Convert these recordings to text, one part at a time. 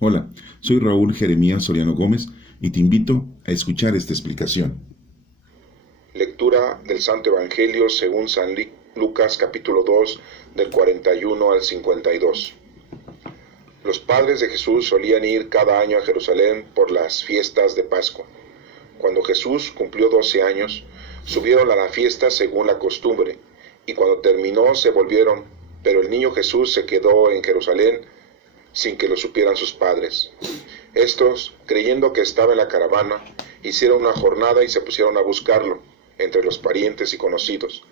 Hola, soy Raúl Jeremías Soriano Gómez y te invito a escuchar esta explicación. Lectura del Santo Evangelio según San Lucas capítulo 2 del 41 al 52. Los padres de Jesús solían ir cada año a Jerusalén por las fiestas de Pascua. Cuando Jesús cumplió 12 años, subieron a la fiesta según la costumbre, y cuando terminó se volvieron, pero el niño Jesús se quedó en Jerusalén sin que lo supieran sus padres. Estos, creyendo que estaba en la caravana, hicieron una jornada y se pusieron a buscarlo entre los parientes y conocidos.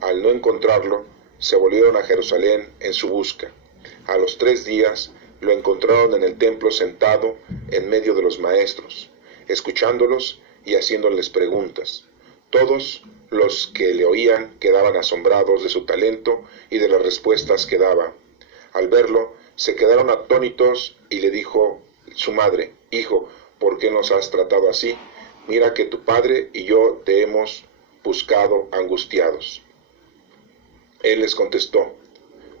Al no encontrarlo, se volvieron a Jerusalén en su busca. A los 3 días lo encontraron en el templo sentado en medio de los maestros, escuchándolos y haciéndoles preguntas. Todos los que le oían quedaban asombrados de su talento y de las respuestas que daba. Al verlo, se quedaron atónitos y le dijo su madre: Hijo, ¿por qué nos has tratado así? Mira que tu padre y yo te hemos buscado angustiados. Él les contestó: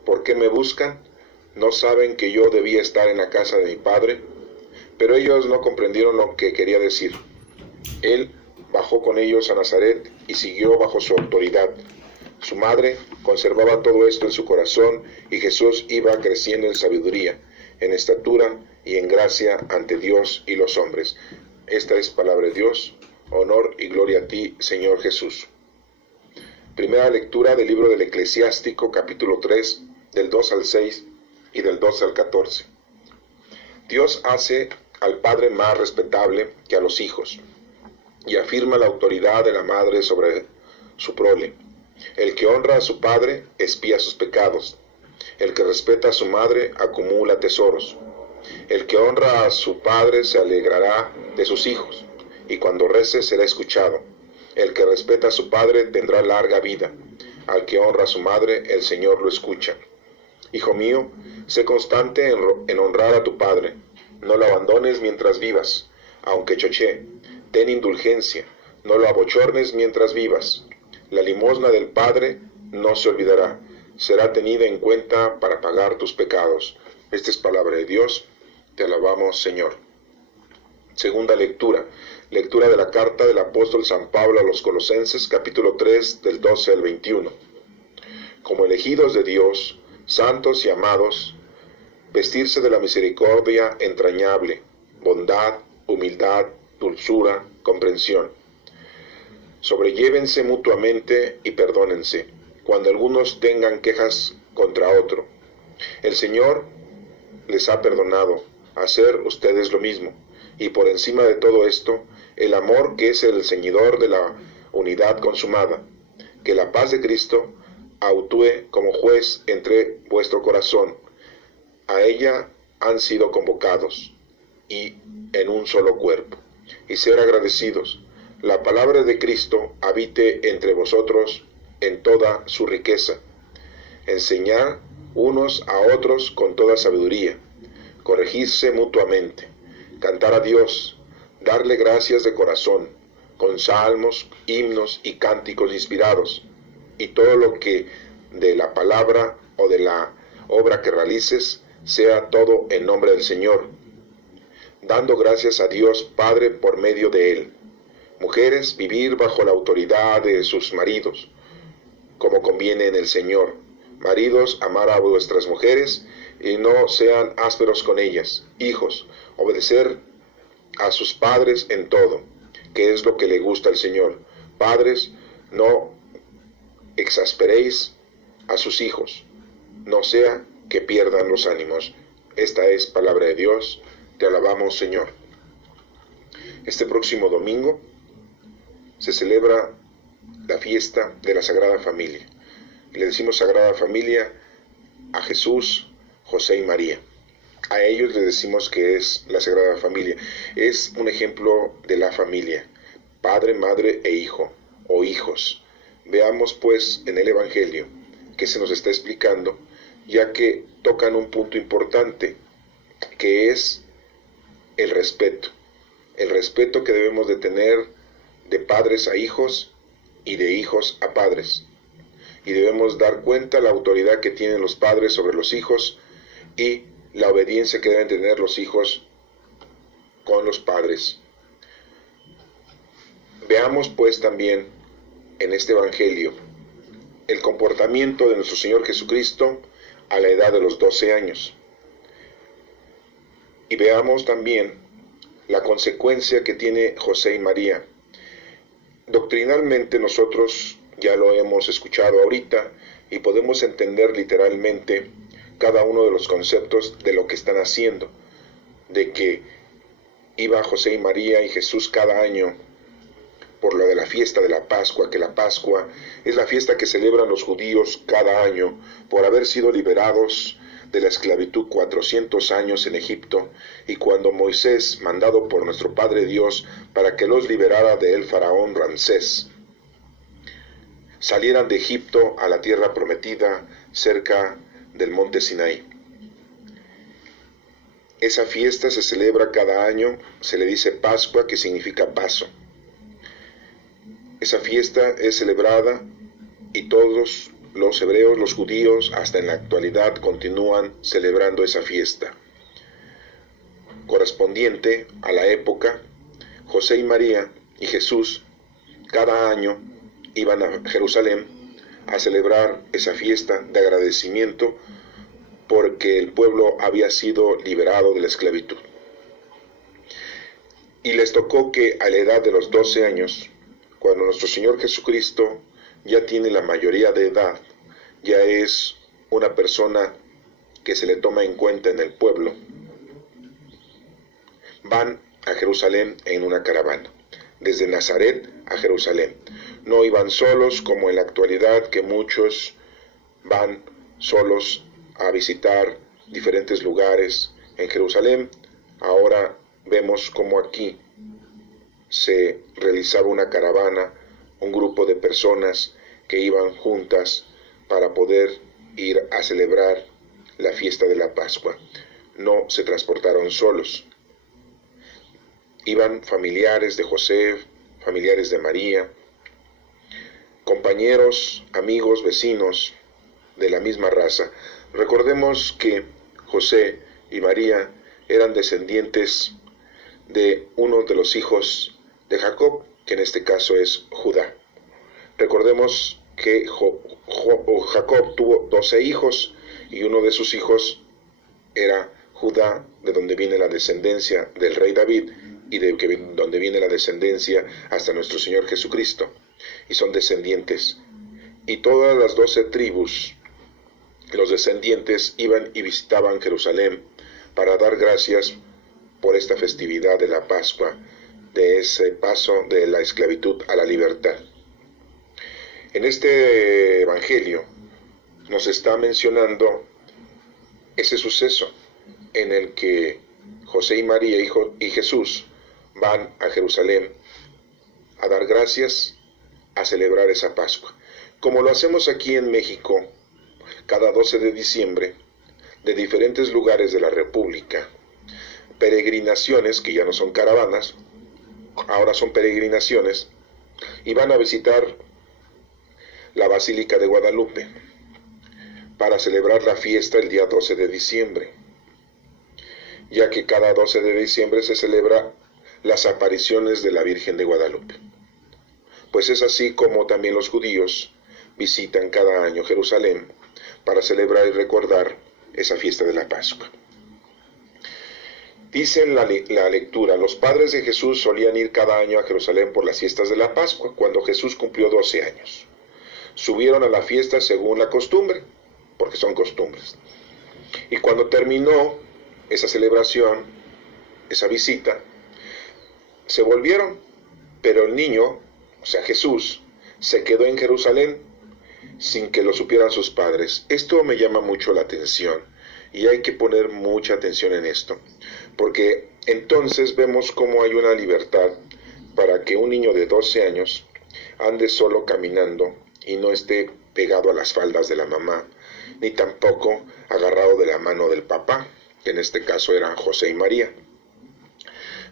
¿por qué me buscan? ¿No saben que yo debía estar en la casa de mi padre? Pero ellos no comprendieron lo que quería decir. Él bajó con ellos a Nazaret y siguió bajo su autoridad. Su madre conservaba todo esto en su corazón, y Jesús iba creciendo en sabiduría, en estatura y en gracia ante Dios y los hombres. Esta es palabra de Dios. Honor y gloria a ti, Señor Jesús. Primera lectura del libro del Eclesiástico, capítulo 3, del 2 al 6 y del 12 al 14. Dios hace al padre más respetable que a los hijos, y afirma la autoridad de la madre sobre su prole. El que honra a su padre expía sus pecados. El que respeta a su madre acumula tesoros. El que honra a su padre se alegrará de sus hijos, y cuando rece será escuchado. El que respeta a su padre tendrá larga vida. Al que honra a su madre, el Señor lo escucha. Hijo mío, sé constante en honrar a tu padre. No lo abandones mientras vivas, aunque chochee. Ten indulgencia, no lo abochornes mientras vivas. La limosna del Padre no se olvidará, será tenida en cuenta para pagar tus pecados. Esta es palabra de Dios, te alabamos, Señor. Segunda lectura, lectura de la carta del apóstol San Pablo a los Colosenses, capítulo 3, del 12 al 21. Como elegidos de Dios, santos y amados, vestirse de la misericordia entrañable, bondad, humildad, dulzura, comprensión. Sobrellévense mutuamente y perdónense, cuando algunos tengan quejas contra otro. El Señor les ha perdonado, hacer ustedes lo mismo, y por encima de todo esto, el amor que es el ceñidor de la unidad consumada. Que la paz de Cristo actúe como juez entre vuestro corazón. A ella han sido convocados, y en un solo cuerpo. Y ser agradecidos. La palabra de Cristo habite entre vosotros en toda su riqueza. Enseñar unos a otros con toda sabiduría. Corregirse mutuamente. Cantar a Dios. Darle gracias de corazón, con salmos, himnos y cánticos inspirados. Y todo lo que de la palabra o de la obra que realices, sea todo en nombre del Señor, dando gracias a Dios Padre por medio de Él. Mujeres, vivir bajo la autoridad de sus maridos, como conviene en el Señor. Maridos, amar a vuestras mujeres y no sean ásperos con ellas. Hijos, obedecer a sus padres en todo, que es lo que le gusta al Señor. Padres, no exasperéis a sus hijos, no sea que pierdan los ánimos. Esta es palabra de Dios. Te alabamos, Señor. Este próximo domingo se celebra la fiesta de la Sagrada Familia. Le decimos Sagrada Familia a Jesús, José y María. A ellos les decimos que es la Sagrada Familia. Es un ejemplo de la familia, padre, madre e hijo, o hijos. Veamos pues en el Evangelio que se nos está explicando, ya que tocan un punto importante, que es el respeto que debemos de tener de padres a hijos y de hijos a padres. Y debemos dar cuenta de la autoridad que tienen los padres sobre los hijos y la obediencia que deben tener los hijos con los padres. Veamos pues también en este Evangelio el comportamiento de nuestro Señor Jesucristo a la edad de los 12 años. Y veamos también la consecuencia que tiene José y María. Doctrinalmente nosotros ya lo hemos escuchado ahorita y podemos entender literalmente cada uno de los conceptos de lo que están haciendo, de que iba José y María y Jesús cada año por lo de la fiesta de la Pascua, que la Pascua es la fiesta que celebran los judíos cada año por haber sido liberados de la esclavitud 400 años en Egipto, y cuando Moisés, mandado por nuestro Padre Dios para que los liberara de él Faraón Ramsés, salieran de Egipto a la tierra prometida cerca del monte Sinaí. Esa fiesta se celebra cada año, se le dice Pascua, que significa paso. Esa fiesta es celebrada y todos los hebreos, los judíos, hasta en la actualidad continúan celebrando esa fiesta. Correspondiente a la época, José y María y Jesús cada año iban a Jerusalén a celebrar esa fiesta de agradecimiento porque el pueblo había sido liberado de la esclavitud. Y les tocó que a la edad de los 12 años, cuando nuestro Señor Jesucristo ya tiene la mayoría de edad, ya es una persona que se le toma en cuenta en el pueblo, van a Jerusalén en una caravana, desde Nazaret a Jerusalén. No iban solos como en la actualidad, que muchos van solos a visitar diferentes lugares en Jerusalén. Ahora vemos como aquí se realizaba una caravana, un grupo de personas que iban juntas para poder ir a celebrar la fiesta de la Pascua. No se transportaron solos. Iban familiares de José, familiares de María, compañeros, amigos, vecinos de la misma raza. Recordemos que José y María eran descendientes de uno de los hijos de Jacob, que en este caso es Judá. Recordemos que Jacob tuvo 12 hijos y uno de sus hijos era Judá, de donde viene la descendencia del rey David y de donde viene la descendencia hasta nuestro Señor Jesucristo, y son descendientes. Y todas las 12 tribus, los descendientes, iban y visitaban Jerusalén para dar gracias por esta festividad de la Pascua, de ese paso de la esclavitud a la libertad. En este Evangelio nos está mencionando ese suceso en el que José y María y Jesús van a Jerusalén a dar gracias, a celebrar esa Pascua. Como lo hacemos aquí en México, cada 12 de diciembre, de diferentes lugares de la República, peregrinaciones, que ya no son caravanas, ahora son peregrinaciones, y van a visitar la Basílica de Guadalupe para celebrar la fiesta el día 12 de diciembre, ya que cada 12 de diciembre se celebra las apariciones de la Virgen de Guadalupe. Pues es así como también los judíos visitan cada año Jerusalén para celebrar y recordar esa fiesta de la Pascua. Dice en la lectura, los padres de Jesús solían ir cada año a Jerusalén por las fiestas de la Pascua. Cuando Jesús cumplió 12 años, subieron a la fiesta según la costumbre, porque son costumbres. Y cuando terminó esa celebración, esa visita, se volvieron, pero el niño, o sea Jesús, se quedó en Jerusalén sin que lo supieran sus padres. Esto me llama mucho la atención y hay que poner mucha atención en esto, porque entonces vemos cómo hay una libertad para que un niño de 12 años ande solo caminando y no esté pegado a las faldas de la mamá, ni tampoco agarrado de la mano del papá, que en este caso eran José y María.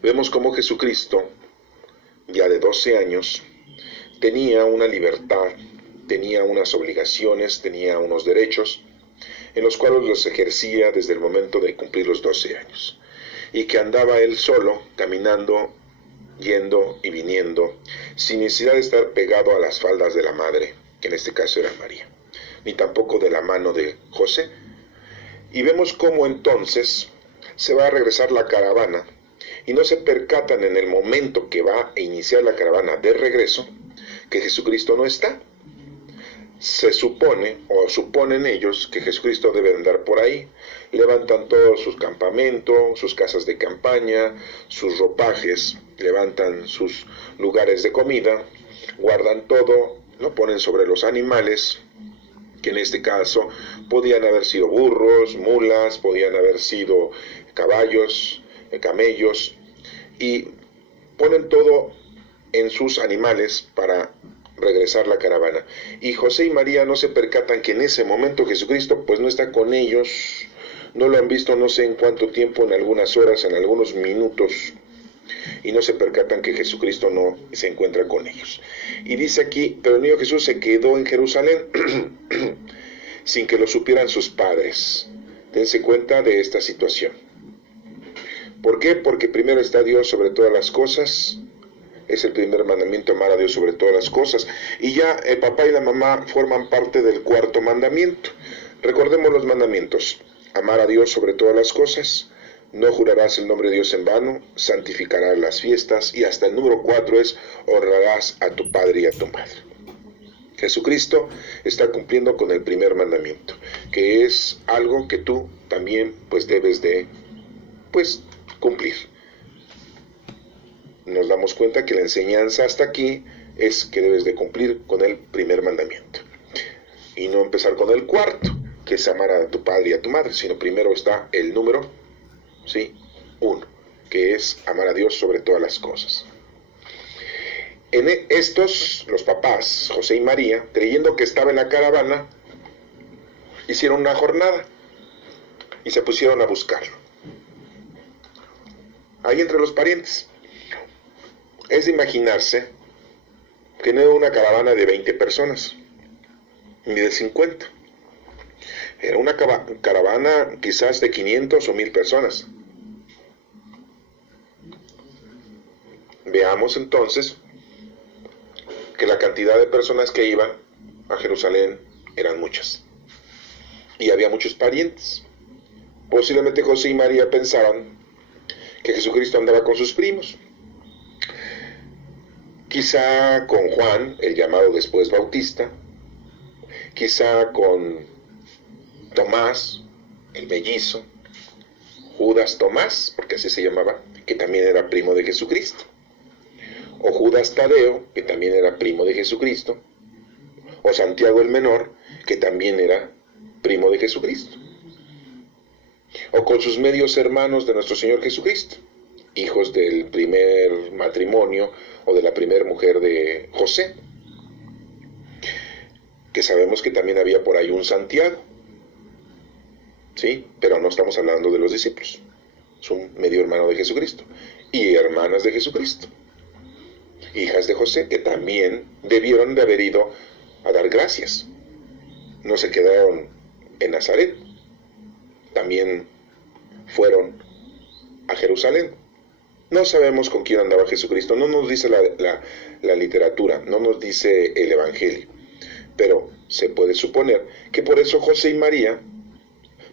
Vemos cómo Jesucristo, ya de 12 años, tenía una libertad, tenía unas obligaciones, tenía unos derechos, en los cuales los ejercía desde el momento de cumplir los 12 años, y que andaba él solo, caminando, yendo y viniendo, sin necesidad de estar pegado a las faldas de la madre, que en este caso era María, ni tampoco de la mano de José. Y vemos cómo entonces se va a regresar la caravana, y no se percatan en el momento que va a iniciar la caravana de regreso, que Jesucristo no está. Se supone, o suponen ellos, que Jesucristo debe andar por ahí. Levantan todos sus campamentos, sus casas de campaña, sus ropajes, levantan sus lugares de comida, guardan todo, lo ponen sobre los animales, que en este caso podían haber sido burros, mulas, podían haber sido caballos, camellos, y ponen todo en sus animales para regresar la caravana. Y José y María no se percatan que en ese momento Jesucristo pues no está con ellos, no lo han visto no sé en cuánto tiempo, en algunas horas, en algunos minutos, y no se percatan que Jesucristo no se encuentra con ellos. Y dice aquí, pero el niño Jesús se quedó en Jerusalén sin que lo supieran sus padres. Dense cuenta de esta situación. ¿Por qué? Porque primero está Dios sobre todas las cosas. Es el primer mandamiento, amar a Dios sobre todas las cosas. Y ya el papá y la mamá forman parte del cuarto mandamiento. Recordemos los mandamientos. Amar a Dios sobre todas las cosas. No jurarás el nombre de Dios en vano. Santificarás las fiestas. Y hasta el número 4 es honrarás a tu padre y a tu madre. Jesucristo está cumpliendo con el primer mandamiento, que es algo que tú también pues debes de cumplir. Nos damos cuenta que la enseñanza hasta aquí es que debes de cumplir con el primer mandamiento y no empezar con el cuarto, que es amar a tu padre y a tu madre, sino primero está el número 1, que es amar a Dios sobre todas las cosas. En estos, los papás, José y María, creyendo que estaba en la caravana, hicieron una jornada y se pusieron a buscarlo ahí entre los parientes. Es de imaginarse que no era una caravana de 20 personas, ni de 50. Era una caravana quizás de 500 o 1000 personas. Veamos entonces que la cantidad de personas que iban a Jerusalén eran muchas. Y había muchos parientes. Posiblemente José y María pensaban que Jesucristo andaba con sus primos. Quizá con Juan, el llamado después Bautista, quizá con Tomás, el mellizo, Judas Tomás, porque así se llamaba, que también era primo de Jesucristo, o Judas Tadeo, que también era primo de Jesucristo, o Santiago el Menor, que también era primo de Jesucristo, o con sus medios hermanos de nuestro Señor Jesucristo, hijos del primer matrimonio o de la primera mujer de José, que sabemos que también había por ahí un Santiago, ¿sí? Pero no estamos hablando de los discípulos, es un medio hermano de Jesucristo, y hermanas de Jesucristo, hijas de José, que también debieron de haber ido a dar gracias, no se quedaron en Nazaret, también fueron a Jerusalén. No sabemos con quién andaba Jesucristo, no nos dice la literatura, no nos dice el Evangelio, pero se puede suponer que por eso José y María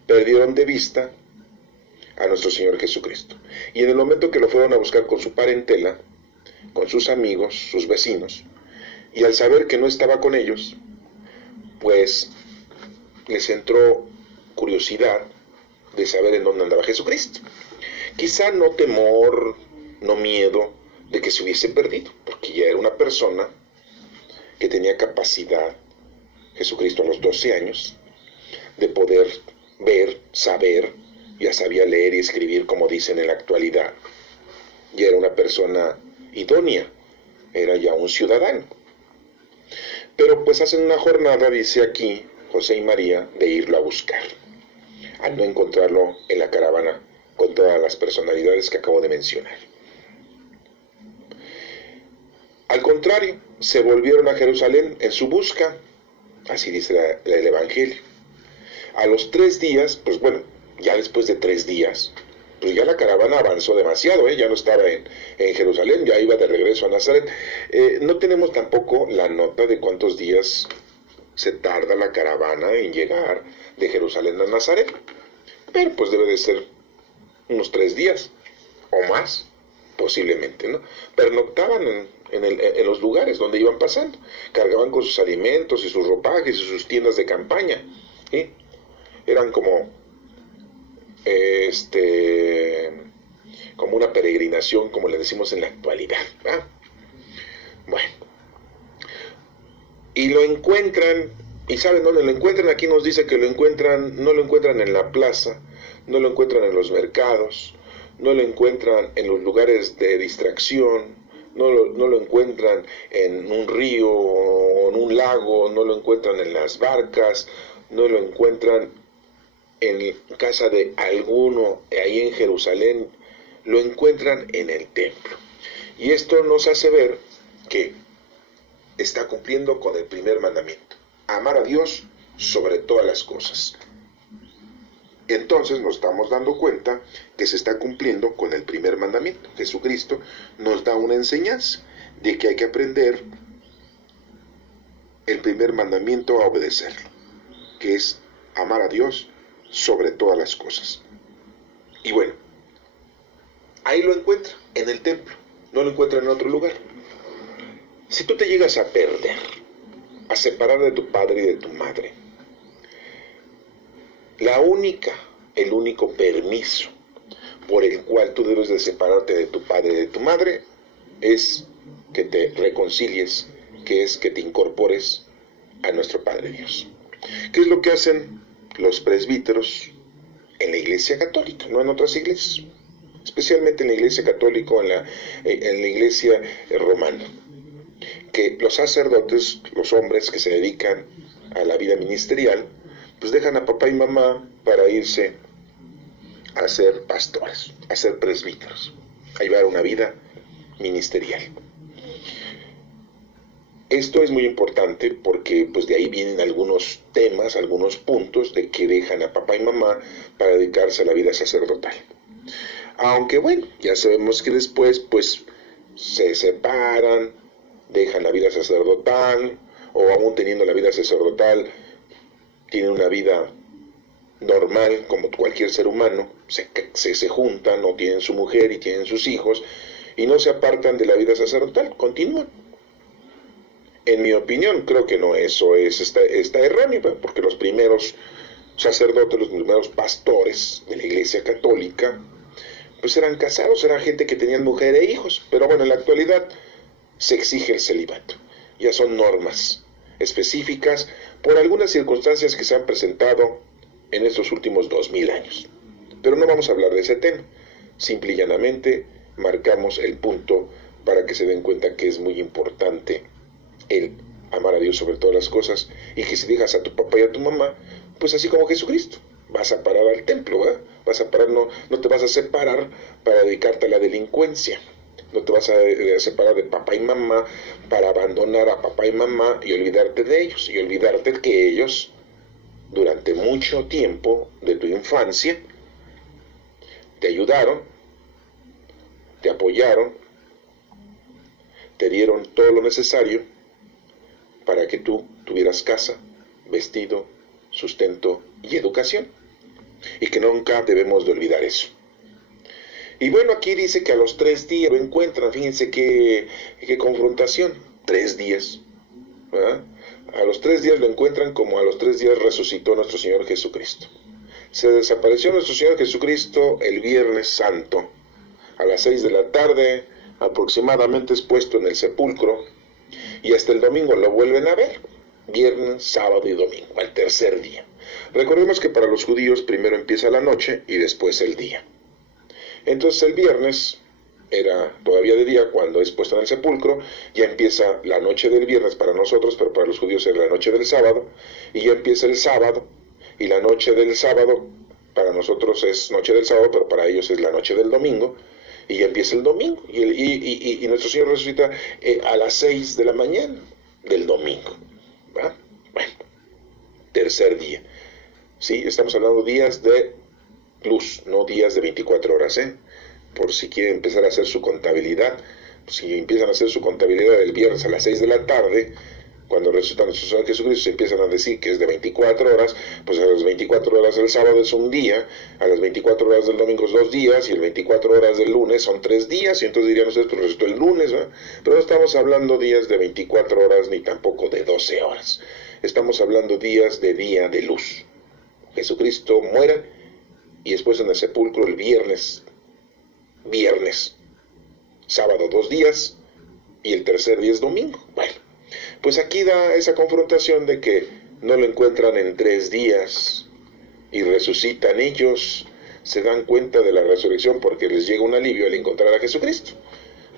perdieron de vista a nuestro Señor Jesucristo. Y en el momento que lo fueron a buscar con su parentela, con sus amigos, sus vecinos, y al saber que no estaba con ellos, pues les entró curiosidad de saber en dónde andaba Jesucristo. Quizá no temor, no miedo de que se hubiese perdido, porque ya era una persona que tenía capacidad, Jesucristo a los 12 años, de poder ver, saber, ya sabía leer y escribir como dicen en la actualidad. Ya era una persona idónea, era ya un ciudadano. Pero pues hacen una jornada, dice aquí José y María, de irlo a buscar, al no encontrarlo en la caravana con todas las personalidades que acabo de mencionar. Al contrario, se volvieron a Jerusalén en su busca, así dice el Evangelio. A los 3 días, pues bueno, ya después de 3 días, pues ya la caravana avanzó demasiado, ya no estaba en Jerusalén, ya iba de regreso a Nazaret. No tenemos tampoco la nota de cuántos días se tarda la caravana en llegar de Jerusalén a Nazaret, pero pues debe de ser unos 3 días o más, posiblemente, ¿no? Pernoctaban en los lugares donde iban pasando, cargaban con sus alimentos y sus ropajes y sus tiendas de campaña, ¿sí? Eran como como una peregrinación, como le decimos en la actualidad, ¿verdad? Bueno, y lo encuentran, y ¿saben dónde lo encuentran? Aquí nos dice que no lo encuentran en la plaza, no lo encuentran en los mercados, no lo encuentran en los lugares de distracción, no lo encuentran en un río o en un lago, no lo encuentran en las barcas, no lo encuentran en casa de alguno ahí en Jerusalén, lo encuentran en el templo. Y esto nos hace ver que está cumpliendo con el primer mandamiento: amar a Dios sobre todas las cosas. Entonces nos estamos dando cuenta que se está cumpliendo con el primer mandamiento. Jesucristo nos da una enseñanza de que hay que aprender el primer mandamiento a obedecerlo, que es amar a Dios sobre todas las cosas. Y bueno, ahí lo encuentra, en el templo, no lo encuentra en otro lugar. Si tú te llegas a perder, a separar de tu padre y de tu madre, el único permiso por el cual tú debes de separarte de tu padre y de tu madre es que te reconcilies, que es que te incorpores a nuestro Padre Dios. ¿Qué es lo que hacen los presbíteros en la Iglesia Católica, no en otras iglesias? Especialmente en la Iglesia Católica, en la Iglesia romana, que los sacerdotes, los hombres que se dedican a la vida ministerial, pues dejan a papá y mamá para irse a ser pastores, a ser presbíteros, a llevar una vida ministerial. Esto es muy importante porque pues de ahí vienen algunos temas, algunos puntos de que dejan a papá y mamá para dedicarse a la vida sacerdotal. Aunque bueno, ya sabemos que después pues se separan, dejan la vida sacerdotal, o aún teniendo la vida sacerdotal, tienen una vida normal como cualquier ser humano, se juntan o tienen su mujer y tienen sus hijos y no se apartan de la vida sacerdotal, continúan. En mi opinión, creo que no, eso está erróneo, porque los primeros sacerdotes, los primeros pastores de la Iglesia Católica, pues eran casados, eran gente que tenían mujer e hijos, pero bueno, en la actualidad se exige el celibato, ya son normas específicas por algunas circunstancias que se han presentado en estos últimos 2000 años. Pero no vamos a hablar de ese tema, simple y llanamente marcamos el punto para que se den cuenta que es muy importante el amar a Dios sobre todas las cosas, y que si dejas a tu papá y a tu mamá, pues así como Jesucristo, vas a parar al templo, ¿verdad? Vas a parar, no te vas a separar para dedicarte a la delincuencia, no te vas a separar de papá y mamá para abandonar a papá y mamá y olvidarte de ellos, y olvidarte que ellos durante mucho tiempo de tu infancia te ayudaron, te apoyaron, te dieron todo lo necesario para que tú tuvieras casa, vestido, sustento y educación, y que nunca debemos de olvidar eso. Y bueno, aquí dice que a los 3 días lo encuentran. Fíjense qué confrontación. 3 días, ¿verdad? A los 3 días lo encuentran como a los 3 días resucitó nuestro Señor Jesucristo. Se desapareció nuestro Señor Jesucristo el Viernes Santo. A las 6 de la tarde aproximadamente es puesto en el sepulcro, y hasta el domingo lo vuelven a ver. Viernes, sábado y domingo, al tercer día. Recordemos que para los judíos primero empieza la noche y después el día. Entonces el viernes era todavía de día cuando es puesto en el sepulcro, ya empieza la noche del viernes para nosotros, pero para los judíos es la noche del sábado, y ya empieza el sábado, y la noche del sábado para nosotros es noche del sábado, pero para ellos es la noche del domingo, y ya empieza el domingo, y nuestro Señor resucita a las 6 de la mañana del domingo, ¿va? Bueno, tercer día. Sí, estamos hablando días de luz, no días de 24 horas, ¿eh? Por si quieren empezar a hacer su contabilidad, si empiezan a hacer su contabilidad el viernes a las 6 de la tarde, cuando resucita nuestro Señor Jesucristo, se empiezan a decir que es de 24 horas, pues a las 24 horas del sábado es un día, a las 24 horas del domingo es 2 días, y las 24 horas del lunes son 3 días, y entonces dirían ustedes, pues resucitó el lunes, ¿verdad? Pero no estamos hablando días de 24 horas, ni tampoco de 12 horas. Estamos hablando días de día de luz. Jesucristo muere, y después en el sepulcro el viernes, sábado 2 días, y el tercer día es domingo. Bueno, pues aquí da esa confrontación de que no lo encuentran en 3 días y resucitan ellos, se dan cuenta de la resurrección porque les llega un alivio al encontrar a Jesucristo.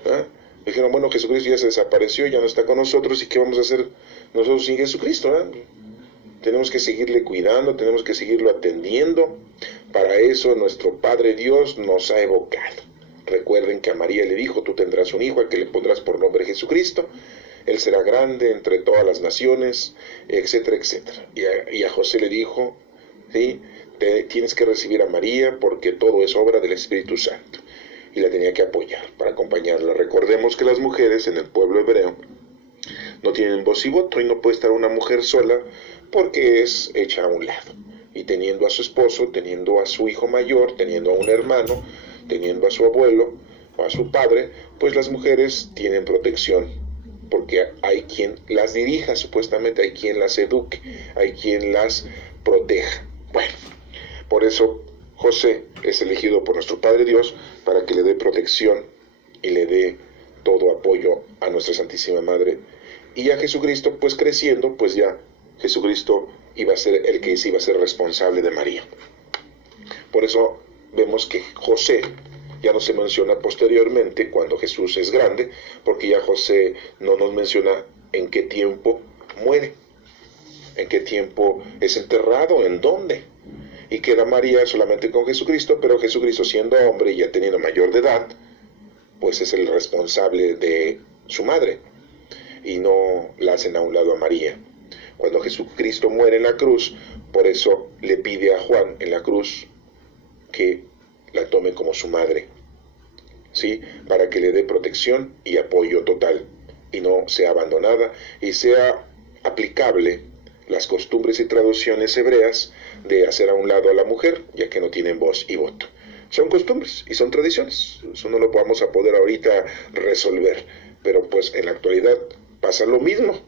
¿Ah? Dijeron, bueno, Jesucristo ya se desapareció, ya no está con nosotros, ¿y qué vamos a hacer nosotros sin Jesucristo? Tenemos que seguirle cuidando, tenemos que seguirlo atendiendo. Para eso nuestro Padre Dios nos ha evocado. Recuerden que a María le dijo, tú tendrás un hijo al que le pondrás por nombre Jesucristo. Él será grande entre todas las naciones, etcétera, etcétera. Y a José le dijo, ¿sí? Tienes que recibir a María porque todo es obra del Espíritu Santo. Y la tenía que apoyar, para acompañarla. Recordemos que las mujeres en el pueblo hebreo no tienen voz y voto, y no puede estar una mujer sola porque es hecha a un lado. Y teniendo a su esposo, teniendo a su hijo mayor, teniendo a un hermano, teniendo a su abuelo o a su padre, pues las mujeres tienen protección, porque hay quien las dirija, supuestamente hay quien las eduque, hay quien las proteja. Bueno, por eso José es elegido por nuestro Padre Dios para que le dé protección y le dé todo apoyo a nuestra Santísima Madre. Y a Jesucristo, pues creciendo, pues ya Jesucristo iba a ser el que iba a ser responsable de María. Por eso vemos que José ya no se menciona posteriormente cuando Jesús es grande, porque ya José no nos menciona en qué tiempo muere, en qué tiempo es enterrado, en dónde. Y queda María solamente con Jesucristo, pero Jesucristo siendo hombre y ya teniendo mayor de edad, pues es el responsable de su madre, y no la hacen a un lado a María. Cuando Jesucristo muere en la cruz, por eso le pide a Juan en la cruz que la tome como su madre, ¿sí? Para que le dé protección y apoyo total, y no sea abandonada, y sea aplicable las costumbres y traducciones hebreas de hacer a un lado a la mujer, ya que no tienen voz y voto. Son costumbres y son tradiciones, eso no lo vamos a poder ahorita resolver, pero pues en la actualidad pasa lo mismo,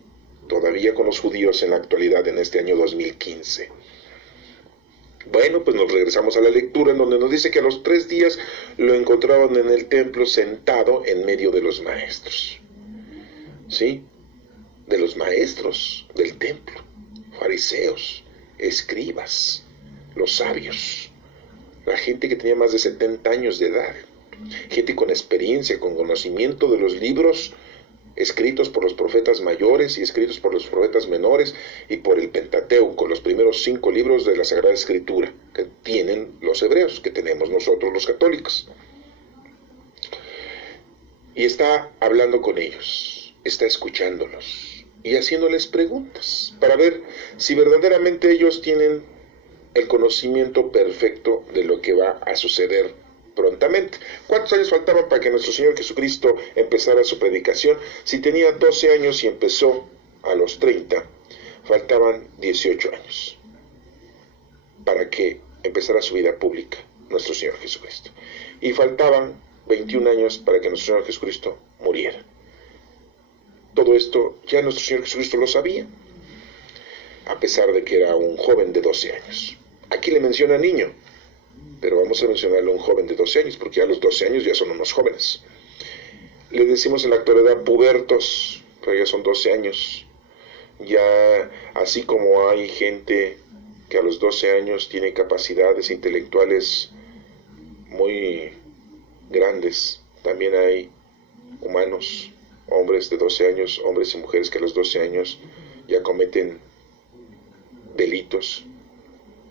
todavía con los judíos en la actualidad, en este año 2015. Bueno, pues nos regresamos a la lectura en donde nos dice que a los 3 días lo encontraron en el templo sentado en medio de los maestros. ¿Sí? De los maestros del templo, fariseos, escribas, los sabios, la gente que tenía más de 70 años de edad, gente con experiencia, con conocimiento de los libros escritos por los profetas mayores y escritos por los profetas menores y por el Pentateuco, los primeros 5 libros de la Sagrada Escritura que tienen los hebreos, que tenemos nosotros los católicos. Y está hablando con ellos, está escuchándolos y haciéndoles preguntas para ver si verdaderamente ellos tienen el conocimiento perfecto de lo que va a suceder prontamente. ¿Cuántos años faltaban para que nuestro Señor Jesucristo empezara su predicación? Si tenía 12 años y empezó a los 30, faltaban 18 años para que empezara su vida pública nuestro Señor Jesucristo. Y faltaban 21 años para que nuestro Señor Jesucristo muriera. Todo esto ya nuestro Señor Jesucristo lo sabía, a pesar de que era un joven de 12 años. Aquí le menciona niño, pero vamos a mencionarle a un joven de 12 años, porque a los 12 años ya son unos jóvenes. Le decimos en la actualidad pubertos, pero ya son 12 años. Ya así como hay gente que a los 12 años tiene capacidades intelectuales muy grandes, también hay humanos, hombres de 12 años, hombres y mujeres que a los 12 años ya cometen delitos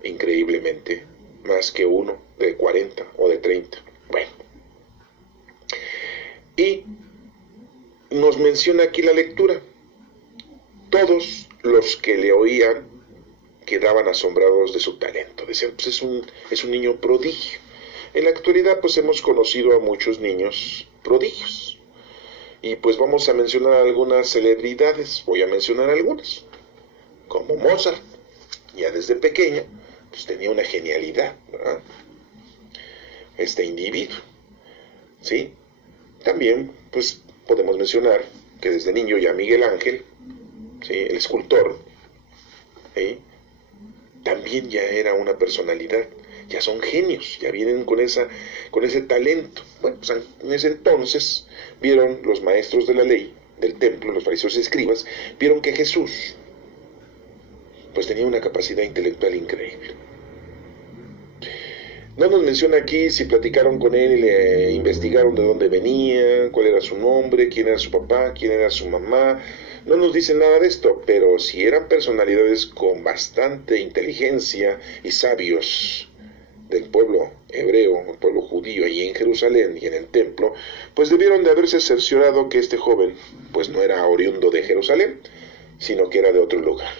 increíblemente, más que uno de 40 o de 30. Bueno, y nos menciona aquí la lectura, todos los que le oían quedaban asombrados de su talento. Decían, pues es un niño prodigio. En la actualidad pues hemos conocido a muchos niños prodigios. Y pues vamos a mencionar algunas celebridades, voy a mencionar algunas, como Mozart, ya desde pequeño, pues tenía una genialidad, ¿verdad? Este individuo, ¿sí? También, pues podemos mencionar que desde niño ya Miguel Ángel, ¿sí? El escultor, ¿sí? También ya era una personalidad, ya son genios, ya vienen con ese talento. Bueno, pues en ese entonces vieron los maestros de la ley, del templo, los fariseos y escribas, vieron que Jesús pues tenía una capacidad intelectual increíble. No nos menciona aquí si platicaron con él y le investigaron de dónde venía, cuál era su nombre, quién era su papá, quién era su mamá. No nos dice nada de esto, pero si eran personalidades con bastante inteligencia y sabios del pueblo hebreo, el pueblo judío, allí en Jerusalén y en el templo, pues debieron de haberse cerciorado que este joven pues no era oriundo de Jerusalén, sino que era de otro lugar.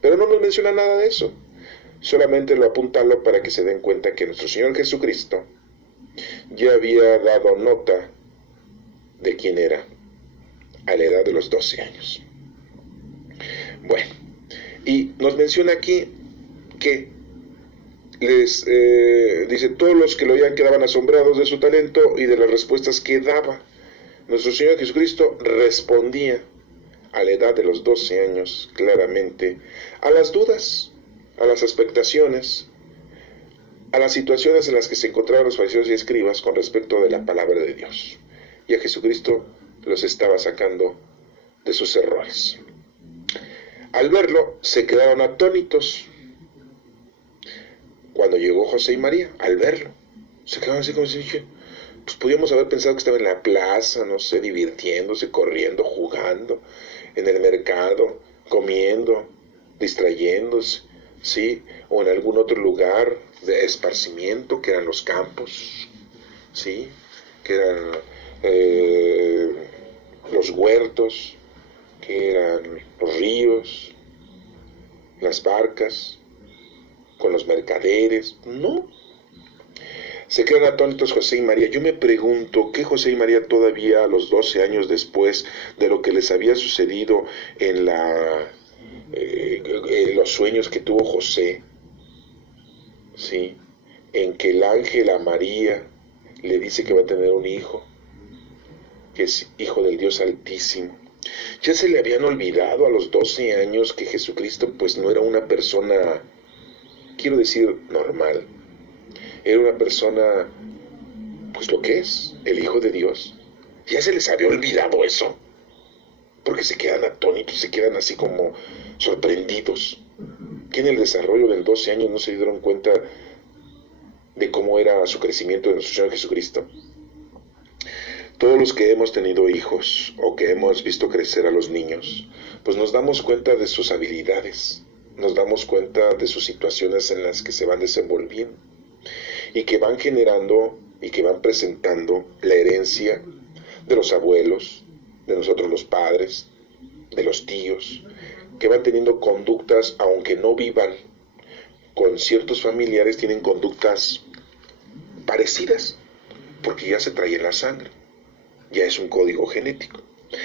Pero no nos menciona nada de eso, solamente lo apuntarlo para que se den cuenta que nuestro Señor Jesucristo ya había dado nota de quién era a la edad de los 12 años. Bueno, y nos menciona aquí que les dice, todos los que lo oían quedaban asombrados de su talento y de las respuestas que daba. Nuestro Señor Jesucristo respondía a la edad de los 12 años claramente a las dudas, a las expectaciones, a las situaciones en las que se encontraban los fariseos y escribas con respecto de la palabra de Dios. Y a Jesucristo los estaba sacando de sus errores. Al verlo, se quedaron atónitos. Cuando llegó José y María, al verlo, se quedaron así como si dije, pues podíamos haber pensado que estaba en la plaza, no sé, divirtiéndose, corriendo, jugando, en el mercado, comiendo, distrayéndose, ¿sí? O en algún otro lugar de esparcimiento, que eran los campos, ¿sí? Que eran los huertos, que eran los ríos, las barcas, con los mercaderes. No. Se quedan atónitos José y María. Yo me pregunto, ¿qué José y María todavía a los 12 años después de lo que les había sucedido en los sueños que tuvo José? ¿Sí? En que el ángel a María le dice que va a tener un hijo, que es hijo del Dios Altísimo. Ya se le habían olvidado a los 12 años que Jesucristo pues no era una persona, quiero decir, normal. Era una persona, pues lo que es, el Hijo de Dios. Ya se les había olvidado eso, porque se quedan atónitos, se quedan así como sorprendidos. Que en el desarrollo de 12 años no se dieron cuenta de cómo era su crecimiento de nuestro Señor Jesucristo. Todos los que hemos tenido hijos o que hemos visto crecer a los niños, pues nos damos cuenta de sus habilidades, nos damos cuenta de sus situaciones en las que se van desenvolviendo y que van generando y que van presentando la herencia de los abuelos, de nosotros los padres, de los tíos, que van teniendo conductas, aunque no vivan con ciertos familiares, tienen conductas parecidas, porque ya se trae en la sangre, ya es un código genético.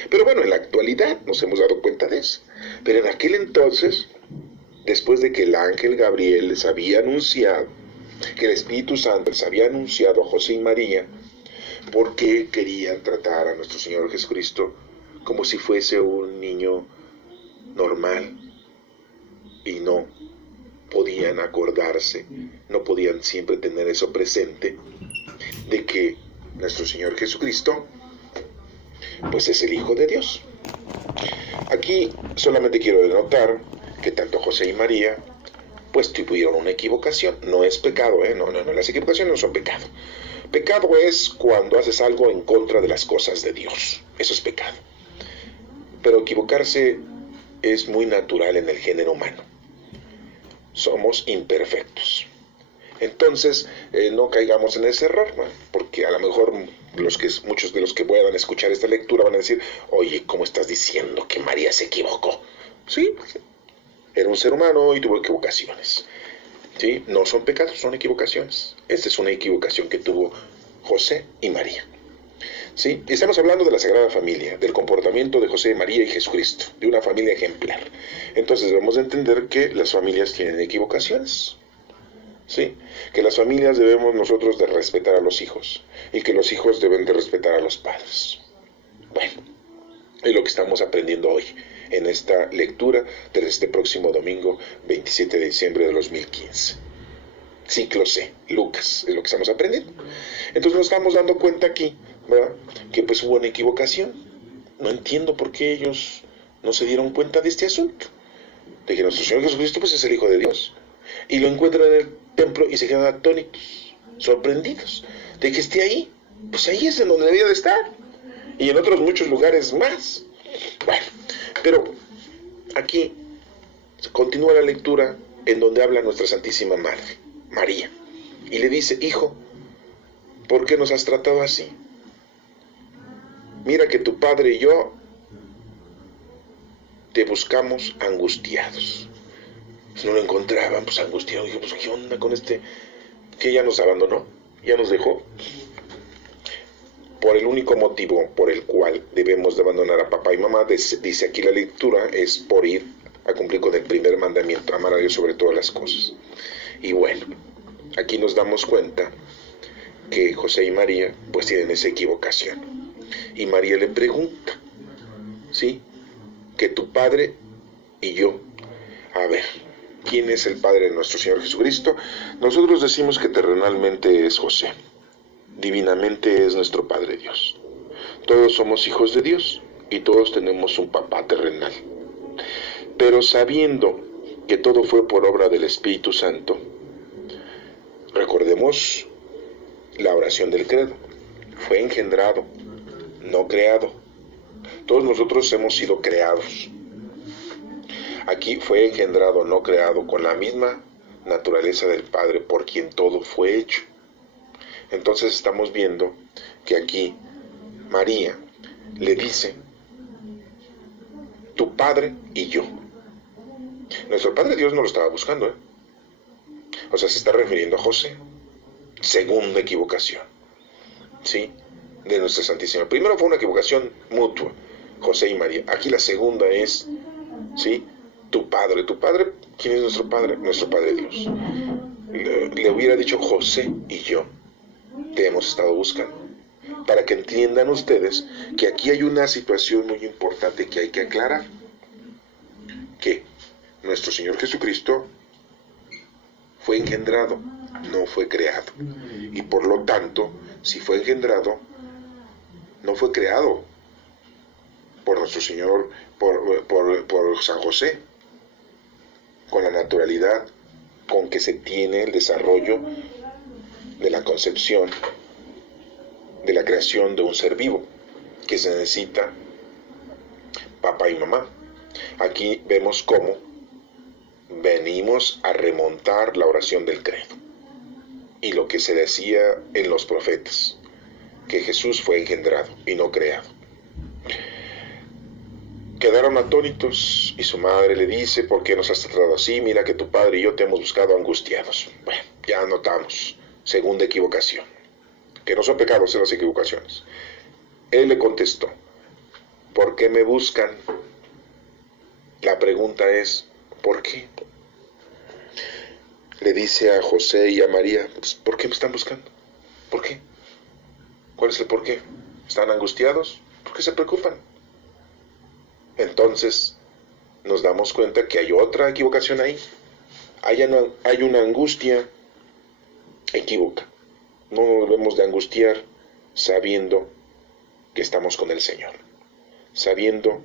Pero bueno, en la actualidad nos hemos dado cuenta de eso. Pero en aquel entonces, después de que el ángel Gabriel les había anunciado, que el Espíritu Santo les había anunciado a José y María, porque querían tratar a nuestro Señor Jesucristo como si fuese un niño normal, y no podían acordarse, no podían siempre tener eso presente, de que nuestro Señor Jesucristo pues es el Hijo de Dios. Aquí solamente quiero denotar que tanto José y María pues tuvieron una equivocación. No es pecado, no, las equivocaciones no son pecado. Pecado es cuando haces algo en contra de las cosas de Dios. Eso es pecado. Pero equivocarse es muy natural en el género humano. Somos imperfectos. Entonces, no caigamos en ese error, ¿no? Porque a lo mejor muchos de los que puedan escuchar esta lectura van a decir, oye, ¿cómo estás diciendo que María se equivocó? Sí, Era un ser humano y tuvo equivocaciones. ¿Sí? No son pecados, son equivocaciones. Esta es una equivocación que tuvo José y María. ¿Sí? Estamos hablando de la Sagrada Familia, del comportamiento de José, María y Jesucristo, de una familia ejemplar. Entonces debemos de entender que las familias tienen equivocaciones. ¿Sí? Que las familias debemos nosotros de respetar a los hijos y que los hijos deben de respetar a los padres. Bueno, es lo que estamos aprendiendo hoy en esta lectura de este próximo domingo 27 de diciembre de 2015. Ciclo C, Lucas, es lo que estamos aprendiendo. Entonces nos estamos dando cuenta aquí, ¿verdad?, que pues hubo una equivocación. No entiendo por qué ellos no se dieron cuenta de este asunto, de que nuestro Señor Jesucristo pues es el Hijo de Dios, y lo encuentran en el templo y se quedan atónitos, sorprendidos de que esté ahí. Pues ahí es en donde debía de estar, y en otros muchos lugares más. Bueno, pero aquí continúa la lectura en donde habla nuestra Santísima Madre, María, y le dice: hijo, ¿por qué nos has tratado así? Mira que tu padre y yo te buscamos angustiados. Pues no lo encontraban, pues angustiado. Dije, pues ¿qué onda con este? Que ya nos abandonó, ya nos dejó. Por el único motivo por el cual debemos de abandonar a papá y mamá, dice aquí la lectura, es por ir a cumplir con el primer mandamiento, amar a Dios sobre todas las cosas. Y bueno, aquí nos damos cuenta que José y María pues tienen esa equivocación. Y María le pregunta, ¿sí?, que tu padre y yo, a ver, ¿quién es el padre de nuestro Señor Jesucristo? Nosotros decimos que terrenalmente es José, divinamente es nuestro Padre Dios. Todos somos hijos de Dios y todos tenemos un papá terrenal. Pero sabiendo que todo fue por obra del Espíritu Santo, recordemos la oración del credo: fue engendrado, no creado. Todos nosotros hemos sido creados. Aquí fue engendrado, no creado, con la misma naturaleza del Padre, por quien todo fue hecho. Entonces estamos viendo que aquí María le dice: tu padre y yo. Nuestro Padre Dios no lo estaba buscando, ¿eh? O sea, se está refiriendo a José. Segunda equivocación, ¿sí?, de nuestra Santísima. Primero fue una equivocación mutua, José y María. Aquí la segunda es, ¿sí?, tu padre. ¿Tu padre? ¿Quién es nuestro padre? Nuestro Padre Dios. Le hubiera dicho José y yo. Te hemos estado buscando. Para que entiendan ustedes que aquí hay una situación muy importante que hay que aclarar. Que nuestro Señor Jesucristo fue engendrado, no fue creado. Y por lo tanto, si fue engendrado, no fue creado por nuestro Señor, por San José, con la naturalidad con que se tiene el desarrollo de la concepción, de la creación de un ser vivo, que se necesita papá y mamá. Aquí vemos cómo venimos a remontar la oración del credo y lo que se decía en los profetas, que Jesús fue engendrado y no creado. Quedaron atónitos y su madre le dice: ¿por qué nos has tratado así? Mira que tu padre y yo te hemos buscado angustiados. Bueno, ya anotamos, segunda equivocación, que no son pecados, son las equivocaciones. Él le contestó: ¿por qué me buscan? La pregunta es, ¿por qué? Le dice a José y a María: pues, ¿por qué me están buscando? ¿Por qué? ¿Cuál es el por qué? ¿Están angustiados? ¿Por qué se preocupan? Entonces nos damos cuenta que hay otra equivocación ahí. Hay una angustia equívoca. No nos debemos de angustiar sabiendo que estamos con el Señor, sabiendo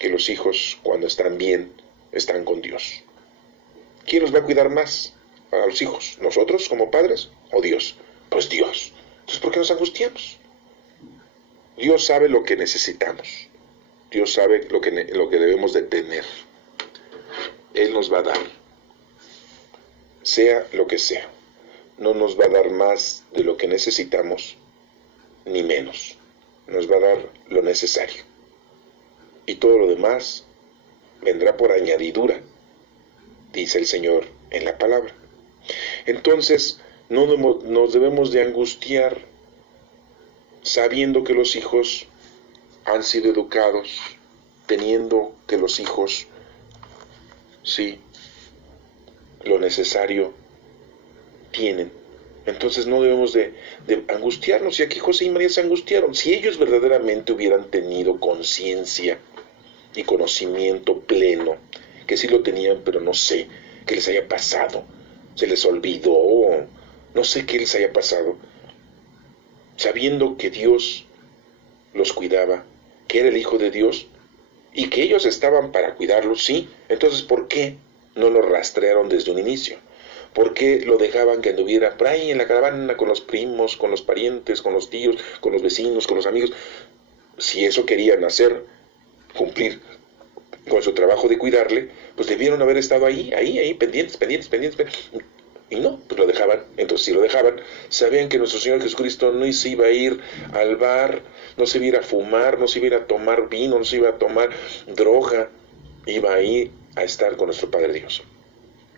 que los hijos, cuando están bien, están con Dios. ¿Quién los va a cuidar más a los hijos? ¿Nosotros como padres o Dios? Pues Dios. Entonces, ¿por qué nos angustiamos? Dios sabe lo que necesitamos. Dios sabe lo que debemos de tener. Él nos va a dar, sea lo que sea. No nos va a dar más de lo que necesitamos, ni menos. Nos va a dar lo necesario. Y todo lo demás vendrá por añadidura, dice el Señor en la palabra. Entonces, no nos debemos de angustiar sabiendo que los hijos han sido educados, teniendo que los hijos, sí, lo necesario tienen. Entonces no debemos de angustiarnos. Y aquí José y María se angustiaron. Si ellos verdaderamente hubieran tenido conciencia y conocimiento pleno, que sí lo tenían, pero no sé qué les haya pasado, se les olvidó, no sé qué les haya pasado, sabiendo que Dios los cuidaba, que era el Hijo de Dios, y que ellos estaban para cuidarlos, sí, entonces ¿por qué no lo rastrearon desde un inicio? ¿Por qué lo dejaban que anduviera por ahí en la caravana con los primos, con los parientes, con los tíos, con los vecinos, con los amigos? Si eso querían hacer, cumplir con su trabajo de cuidarle, pues debieron haber estado ahí, pendientes. Y no, pues lo dejaban. Entonces si lo dejaban, sabían que nuestro Señor Jesucristo no se iba a ir al bar, no se iba a ir a fumar, no se iba a ir a tomar vino, no se iba a tomar droga, iba a ir a estar con nuestro Padre Dios.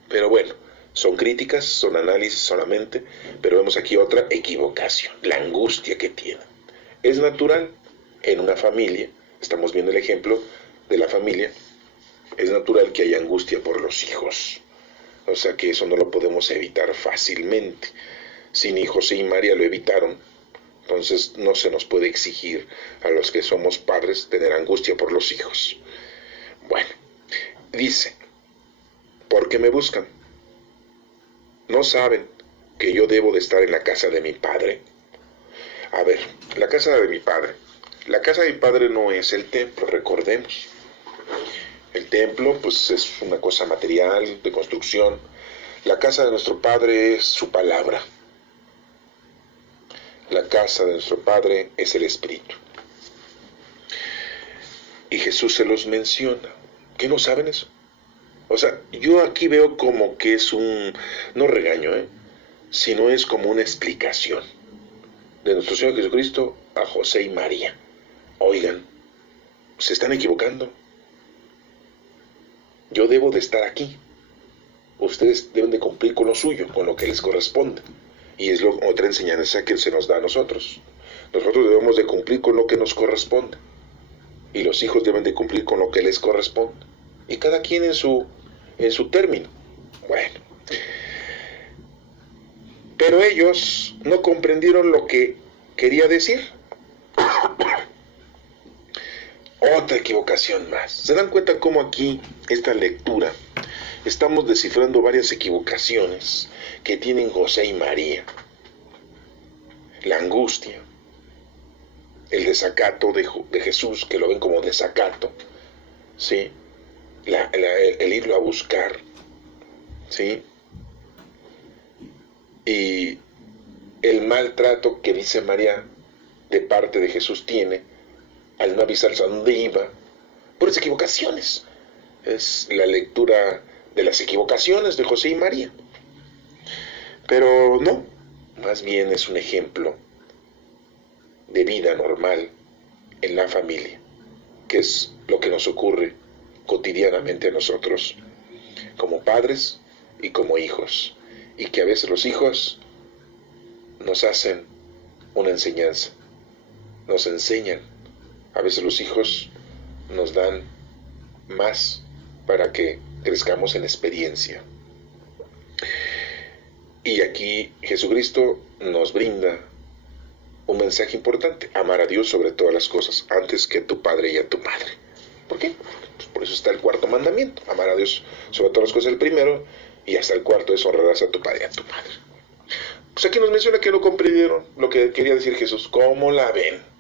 Pero bueno, son críticas, son análisis solamente, pero vemos aquí otra equivocación, la angustia que tienen. Es natural en una familia, estamos viendo el ejemplo de la familia, es natural que haya angustia por los hijos. O sea que eso no lo podemos evitar fácilmente. Si ni José y María lo evitaron, entonces no se nos puede exigir a los que somos padres tener angustia por los hijos. Bueno, dice, ¿por qué me buscan? ¿No saben que yo debo de estar en la casa de mi padre? A ver, la casa de mi padre. La casa de mi padre no es el templo, recordemos. El templo, pues, es una cosa material, de construcción. La casa de nuestro Padre es su palabra. La casa de nuestro Padre es el Espíritu. Y Jesús se los menciona. ¿Qué no saben eso? O sea, yo aquí veo como que es no regaño, sino es como una explicación de nuestro Señor Jesucristo a José y María. Oigan, se están equivocando. Yo debo de estar aquí. Ustedes deben de cumplir con lo suyo, con lo que les corresponde. Y es otra enseñanza que se nos da a nosotros. Nosotros debemos de cumplir con lo que nos corresponde. Y los hijos deben de cumplir con lo que les corresponde. Y cada quien en su término. Bueno. Pero ellos no comprendieron lo que quería decir. Otra equivocación más. ¿Se dan cuenta cómo aquí, esta lectura, estamos descifrando varias equivocaciones que tienen José y María? La angustia, el desacato de Jesús, que lo ven como desacato, ¿sí? El irlo a buscar, ¿sí? Y el maltrato que dice María de parte de Jesús tiene al no avisarles a dónde iba, por esas equivocaciones. Es la lectura de las equivocaciones de José y María. Pero no, más bien es un ejemplo de vida normal en la familia, que es lo que nos ocurre cotidianamente a nosotros, como padres y como hijos, y que a veces los hijos nos hacen una enseñanza, nos enseñan. A veces los hijos nos dan más para que crezcamos en experiencia. Y aquí Jesucristo nos brinda un mensaje importante: amar a Dios sobre todas las cosas, antes que a tu padre y a tu madre. ¿Por qué? Pues por eso está el cuarto mandamiento: amar a Dios sobre todas las cosas, el primero, y hasta el cuarto es honrarás a tu padre y a tu madre. Pues aquí nos menciona que no comprendieron lo que quería decir Jesús. ¿Cómo la ven?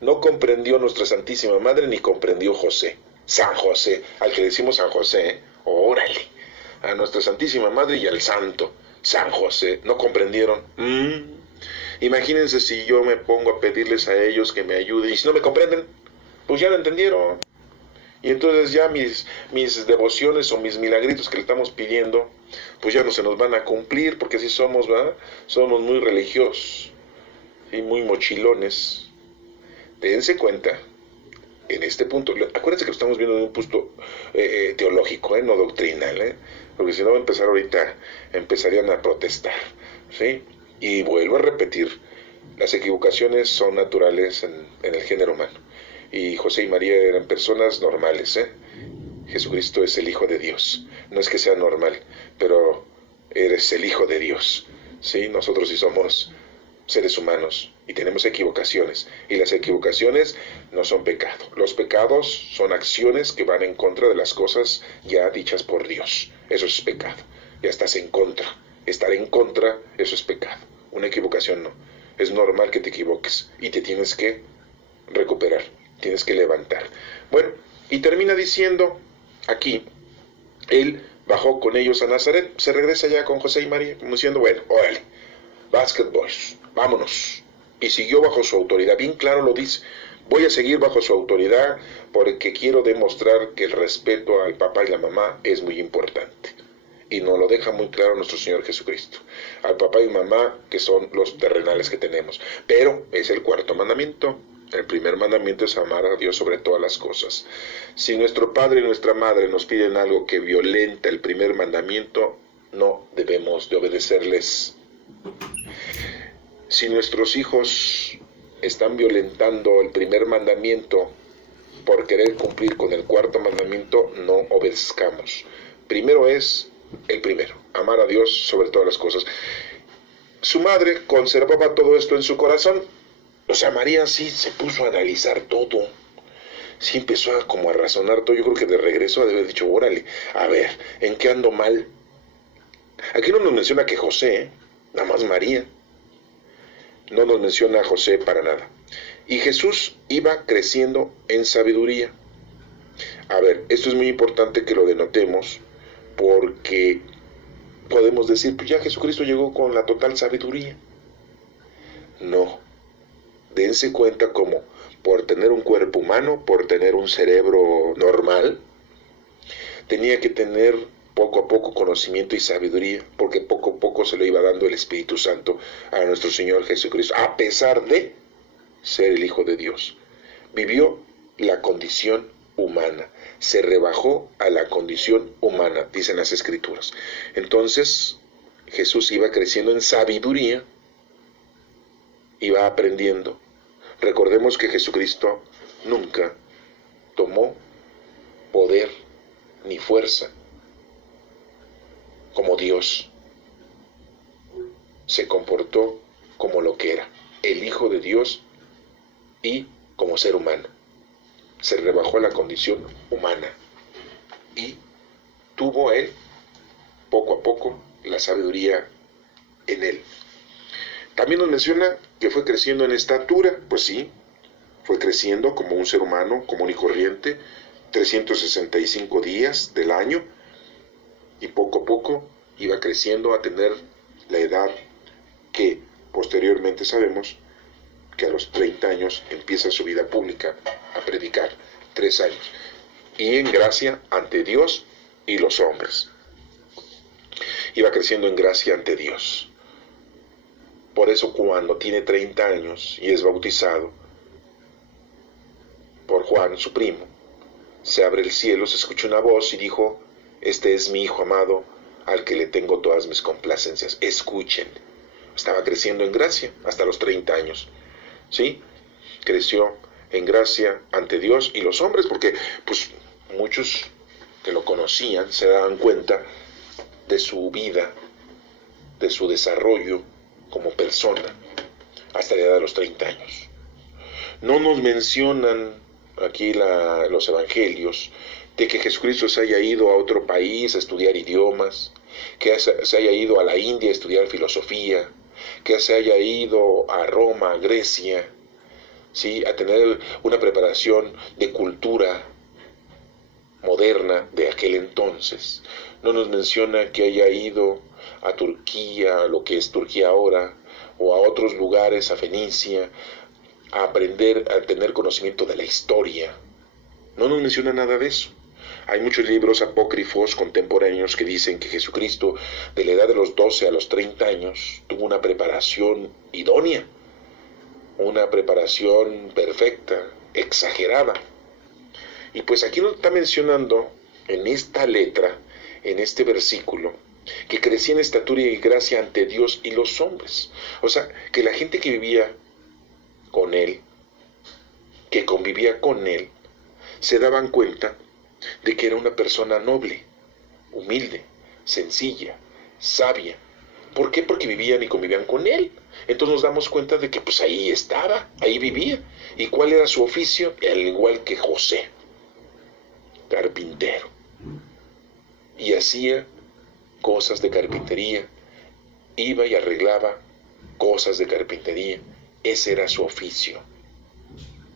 No comprendió nuestra Santísima Madre ni comprendió José. San José, al que decimos San José, órale, a nuestra Santísima Madre y al Santo, San José, no comprendieron. Imagínense si yo me pongo a pedirles a ellos que me ayuden, y si no me comprenden, pues ya lo entendieron. Y entonces ya mis devociones o mis milagritos que le estamos pidiendo, pues ya no se nos van a cumplir, porque así somos, ¿verdad? Somos muy religiosos y muy mochilones. Dense cuenta en este punto, acuérdense que lo estamos viendo en un punto teológico, no doctrinal, porque si no empezarían a protestar, ¿sí? Y vuelvo a repetir, las equivocaciones son naturales en el género humano, y José y María eran personas normales, Jesucristo es el Hijo de Dios, no es que sea normal, pero eres el Hijo de Dios, ¿sí? Nosotros sí somos seres humanos y tenemos equivocaciones, y las equivocaciones no son pecado. Los pecados son acciones que van en contra de las cosas ya dichas por Dios. Eso es pecado. Ya estás en contra. Estar en contra, eso es pecado. Una equivocación no. Es normal que te equivoques y te tienes que recuperar, tienes que levantar. Bueno, y termina diciendo aquí, él bajó con ellos a Nazaret, se regresa ya con José y María, como diciendo, bueno, órale, Basket Boys, vámonos. Y siguió bajo su autoridad, bien claro lo dice, voy a seguir bajo su autoridad porque quiero demostrar que el respeto al papá y la mamá es muy importante. Y nos lo deja muy claro nuestro Señor Jesucristo. Al papá y mamá, que son los terrenales que tenemos. Pero es el cuarto mandamiento. El primer mandamiento es amar a Dios sobre todas las cosas. Si nuestro padre y nuestra madre nos piden algo que violenta el primer mandamiento, no debemos de obedecerles. Si nuestros hijos están violentando el primer mandamiento por querer cumplir con el cuarto mandamiento, no obedezcamos. Primero es el primero, amar a Dios sobre todas las cosas. Su madre conservaba todo esto en su corazón. O sea, María sí se puso a analizar todo. Sí empezó a razonar todo. Yo creo que de regreso ha de haber dicho, órale, a ver, ¿en qué ando mal? Aquí no nos menciona que José, nada más María. No nos menciona a José para nada. Y Jesús iba creciendo en sabiduría. A ver, esto es muy importante que lo denotemos, porque podemos decir, pues ya Jesucristo llegó con la total sabiduría. No. Dense cuenta como por tener un cuerpo humano, por tener un cerebro normal, tenía que tener poco a poco conocimiento y sabiduría, porque poco a poco se lo iba dando el Espíritu Santo a nuestro Señor Jesucristo, a pesar de ser el Hijo de Dios. Vivió la condición humana, se rebajó a la condición humana, dicen las Escrituras. Entonces, Jesús iba creciendo en sabiduría, iba aprendiendo. Recordemos que Jesucristo nunca tomó poder ni fuerza como Dios. Se comportó como lo que era, el Hijo de Dios, y como ser humano. Se rebajó a la condición humana y tuvo él, poco a poco, la sabiduría en él. También nos menciona que fue creciendo en estatura. Pues sí, fue creciendo como un ser humano común y corriente, 365 días del año, y poco a poco iba creciendo a tener la edad que posteriormente sabemos que a los 30 años empieza su vida pública a predicar, 3 años, y en gracia ante Dios y los hombres. Iba creciendo en gracia ante Dios. Por eso cuando tiene 30 años y es bautizado por Juan, su primo, se abre el cielo, se escucha una voz y dijo, este es mi Hijo amado, al que le tengo todas mis complacencias. Escuchen. Estaba creciendo en gracia hasta los 30 años. ¿Sí? Creció en gracia ante Dios y los hombres, porque pues muchos que lo conocían se daban cuenta de su vida, de su desarrollo como persona, hasta la edad de los 30 años. No nos mencionan aquí los evangelios de que Jesucristo se haya ido a otro país a estudiar idiomas, que se haya ido a la India a estudiar filosofía, que se haya ido a Roma, a Grecia, ¿sí?, a tener una preparación de cultura moderna de aquel entonces. No nos menciona que haya ido a Turquía, lo que es Turquía ahora, o a otros lugares, a Fenicia, a aprender, a tener conocimiento de la historia. No nos menciona nada de eso. Hay muchos libros apócrifos contemporáneos que dicen que Jesucristo, de la edad de los 12 a los 30 años, tuvo una preparación idónea, una preparación perfecta, exagerada, Y pues aquí nos está mencionando en esta letra, en este versículo, que crecía en estatura y gracia ante Dios y los hombres. O sea, que la gente que vivía con él, que convivía con él, se daban cuenta de que era una persona noble, humilde, sencilla, sabia. ¿Por qué? Porque vivían y convivían con él. Entonces nos damos cuenta de que pues ahí estaba, ahí vivía. ¿Y cuál era su oficio? Al igual que José, carpintero. Y hacía cosas de carpintería, iba y arreglaba cosas de carpintería. Ese era su oficio.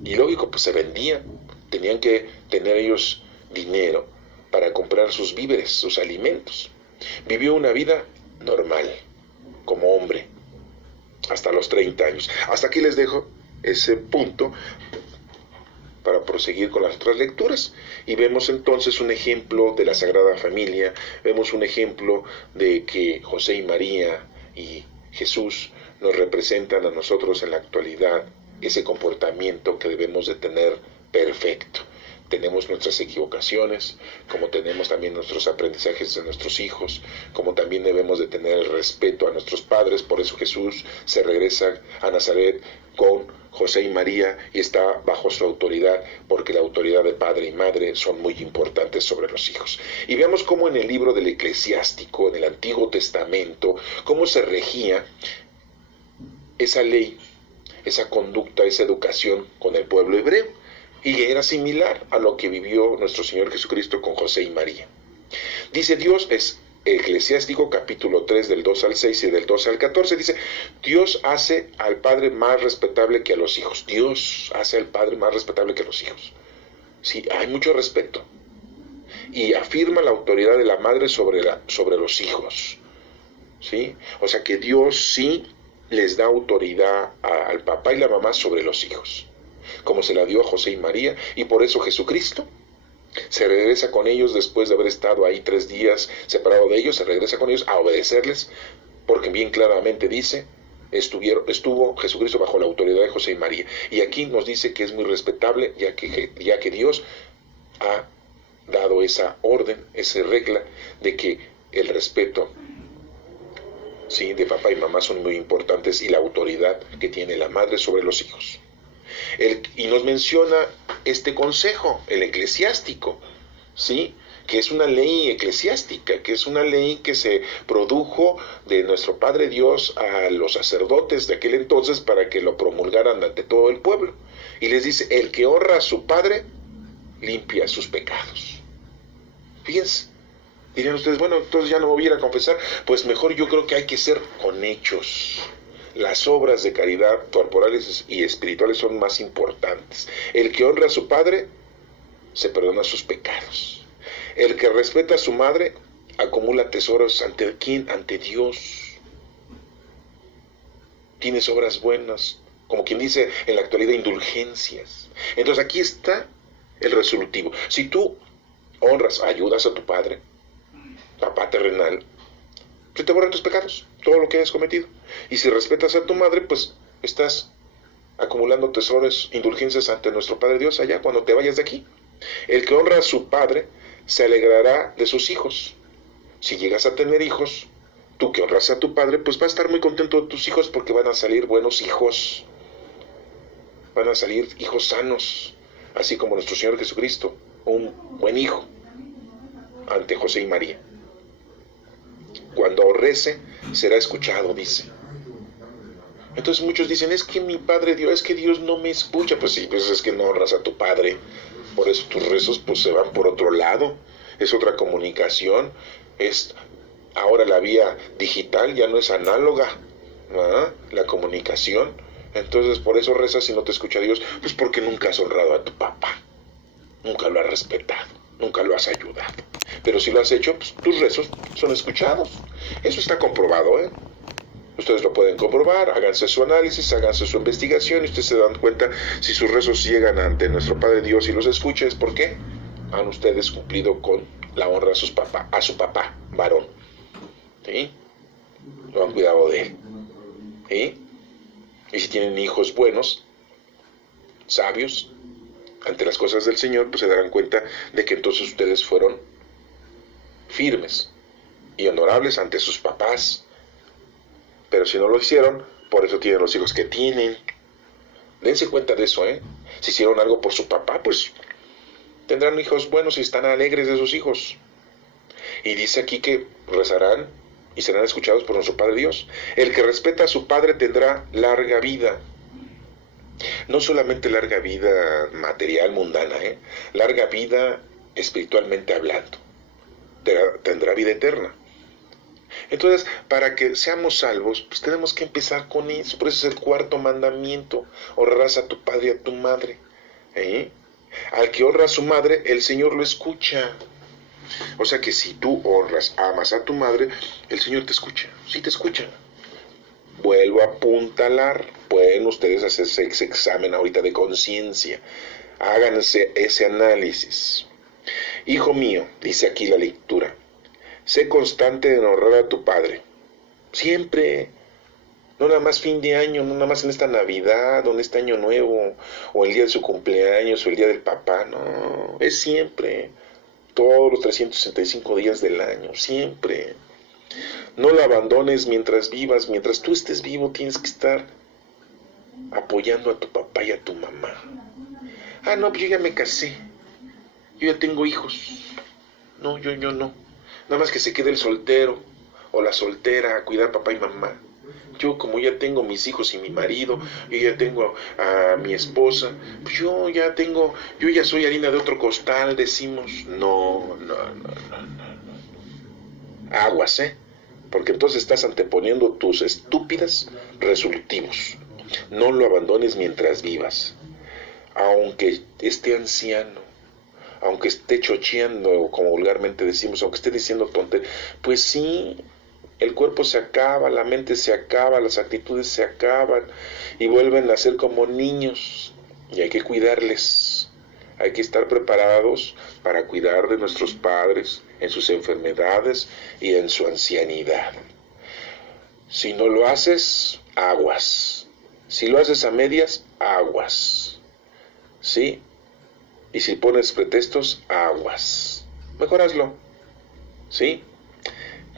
Y lógico, pues se vendía. Tenían que tener ellos dinero para comprar sus víveres, sus alimentos. Vivió una vida normal, como hombre, hasta los 30 años. Hasta aquí les dejo ese punto para proseguir con las otras lecturas. Y vemos entonces un ejemplo de la Sagrada Familia, vemos un ejemplo de que José y María y Jesús nos representan a nosotros en la actualidad ese comportamiento que debemos de tener perfecto. Tenemos nuestras equivocaciones, como tenemos también nuestros aprendizajes de nuestros hijos, como también debemos de tener el respeto a nuestros padres. Por eso Jesús se regresa a Nazaret con José y María y está bajo su autoridad, porque la autoridad de padre y madre son muy importantes sobre los hijos. Y veamos cómo en el libro del Eclesiástico, en el Antiguo Testamento, cómo se regía esa ley, esa conducta, esa educación con el pueblo hebreo. Y era similar a lo que vivió nuestro Señor Jesucristo con José y María. Dice Dios, es Eclesiástico capítulo 3 del 2 al 6 y del 2 al 14, dice, Dios hace al padre más respetable que a los hijos. Dios hace al padre más respetable que a los hijos. Sí, hay mucho respeto. Y afirma la autoridad de la madre sobre los hijos. ¿Sí? O sea que Dios sí les da autoridad al papá y la mamá sobre los hijos, como se la dio a José y María, y por eso Jesucristo se regresa con ellos después de haber estado ahí 3 días separado de ellos, se regresa con ellos a obedecerles, porque bien claramente dice, estuvo Jesucristo bajo la autoridad de José y María, y aquí nos dice que es muy respetable, ya que Dios ha dado esa orden, esa regla de que el respeto, sí, de papá y mamá son muy importantes, y la autoridad que tiene la madre sobre los hijos. Y nos menciona este consejo, el eclesiástico, ¿sí? Que es una ley eclesiástica, que es una ley que se produjo de nuestro Padre Dios a los sacerdotes de aquel entonces para que lo promulgaran ante todo el pueblo. Y les dice, el que honra a su padre, limpia sus pecados. Fíjense, dirían ustedes, bueno, entonces ya no me voy a ir a confesar. Pues mejor yo creo que hay que ser con hechos. Las obras de caridad corporales y espirituales son más importantes. El que honra a su padre se perdona sus pecados. El que respeta a su madre acumula tesoros. ¿Ante quién? Ante Dios. Tienes obras buenas, como quien dice en la actualidad, indulgencias. Entonces aquí está el resolutivo. Si tú honras, ayudas a tu padre, papá terrenal, se te borran tus pecados, todo lo que hayas cometido. Y si respetas a tu madre, pues estás acumulando tesoros, indulgencias ante nuestro Padre Dios allá cuando te vayas de aquí. El que honra a su padre se alegrará de sus hijos. Si llegas a tener hijos, tú que honras a tu padre, pues va a estar muy contento de tus hijos, porque van a salir buenos hijos, van a salir hijos sanos, así como nuestro Señor Jesucristo, un buen hijo ante José y María. Cuando rece, será escuchado, dice. Entonces muchos dicen, es que mi Padre Dios, es que Dios no me escucha. Pues sí, pues es que no honras a tu Padre. Por eso tus rezos pues se van por otro lado. Es otra comunicación. Es ahora la vía digital, ya no es análoga, ¿verdad? La comunicación. Entonces por eso rezas y no te escucha Dios. Pues porque nunca has honrado a tu papá. Nunca lo has respetado. Nunca lo has ayudado. Pero si lo has hecho, pues tus rezos son escuchados. Eso está comprobado, ¿eh? Ustedes lo pueden comprobar, háganse su análisis, háganse su investigación y ustedes se dan cuenta si sus rezos llegan ante nuestro Padre Dios y los escucha, es porque han ustedes cumplido con la honra a su papá, varón. ¿Sí? No han cuidado de él. ¿Sí? Y si tienen hijos buenos, sabios, ante las cosas del Señor, pues se darán cuenta de que entonces ustedes fueron firmes y honorables ante sus papás. Pero si no lo hicieron, por eso tienen los hijos que tienen. Dense cuenta de eso, ¿eh? Si hicieron algo por su papá, pues tendrán hijos buenos y están alegres de sus hijos. Y dice aquí que rezarán y serán escuchados por nuestro Padre Dios. El que respeta a su Padre tendrá larga vida. No solamente larga vida material, mundana, larga vida espiritualmente hablando. Tendrá vida eterna. Entonces, para que seamos salvos, pues tenemos que empezar con eso. Por eso es el cuarto mandamiento: honrarás a tu padre y a tu madre. Al que honra a su madre, el Señor lo escucha. O sea que si tú honras, amas a tu madre, el Señor te escucha. Sí te escucha. Vuelvo a apuntalar. Pueden ustedes hacerse ese examen ahorita de conciencia. Háganse ese análisis. Hijo mío, dice aquí la lectura, sé constante en honrar a tu padre. Siempre. No nada más fin de año, no nada más en esta Navidad, o en este Año Nuevo, o el día de su cumpleaños, o el día del papá. No, es siempre. Todos los 365 días del año, siempre. No lo abandones mientras vivas. Mientras tú estés vivo, tienes que estar apoyando a tu papá y a tu mamá. Ah, no, pues yo ya me casé. Yo ya tengo hijos. No, yo no. Nada más que se quede el soltero o la soltera a cuidar papá y mamá. Yo, como ya tengo mis hijos y mi marido, yo ya tengo a mi esposa, pues yo ya soy harina de otro costal, decimos. No. Aguas, porque entonces estás anteponiendo tus estúpidas resolutivos. No lo abandones mientras vivas. Aunque esté anciano, aunque esté chocheando, como vulgarmente decimos, aunque esté diciendo tonterías, pues sí, el cuerpo se acaba, la mente se acaba, las actitudes se acaban y vuelven a ser como niños, y hay que cuidarles. Hay que estar preparados para cuidar de nuestros padres en sus enfermedades y en su ancianidad. Si no lo haces, aguas. Si lo haces a medias, aguas. ¿Sí? Y si pones pretextos, aguas. Mejor hazlo. ¿Sí?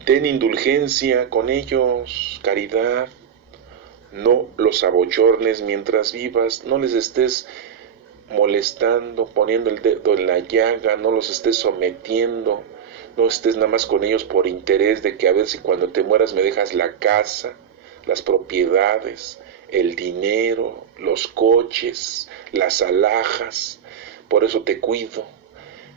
Ten indulgencia con ellos, caridad. No los abochornes mientras vivas. No les estés molestando, poniendo el dedo en la llaga. No los estés sometiendo. No estés nada más con ellos por interés de que a ver si cuando te mueras me dejas la casa, las propiedades, el dinero, los coches, las alhajas. Por eso te cuido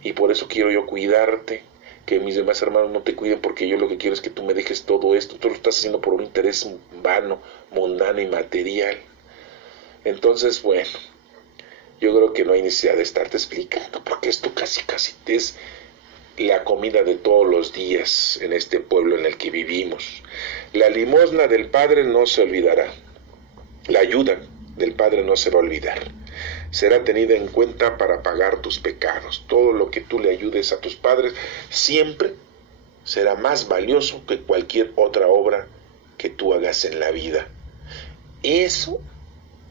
y por eso quiero yo cuidarte, que mis demás hermanos no te cuiden, porque yo lo que quiero es que tú me dejes todo esto. Tú lo estás haciendo por un interés vano, mundano y material. Entonces, bueno, yo creo que no hay necesidad de estarte explicando, porque esto casi es la comida de todos los días en este pueblo en el que vivimos. La limosna del Padre no se olvidará. La ayuda del Padre no se va a olvidar. Será tenida en cuenta para pagar tus pecados. Todo lo que tú le ayudes a tus padres siempre será más valioso que cualquier otra obra que tú hagas en la vida. Eso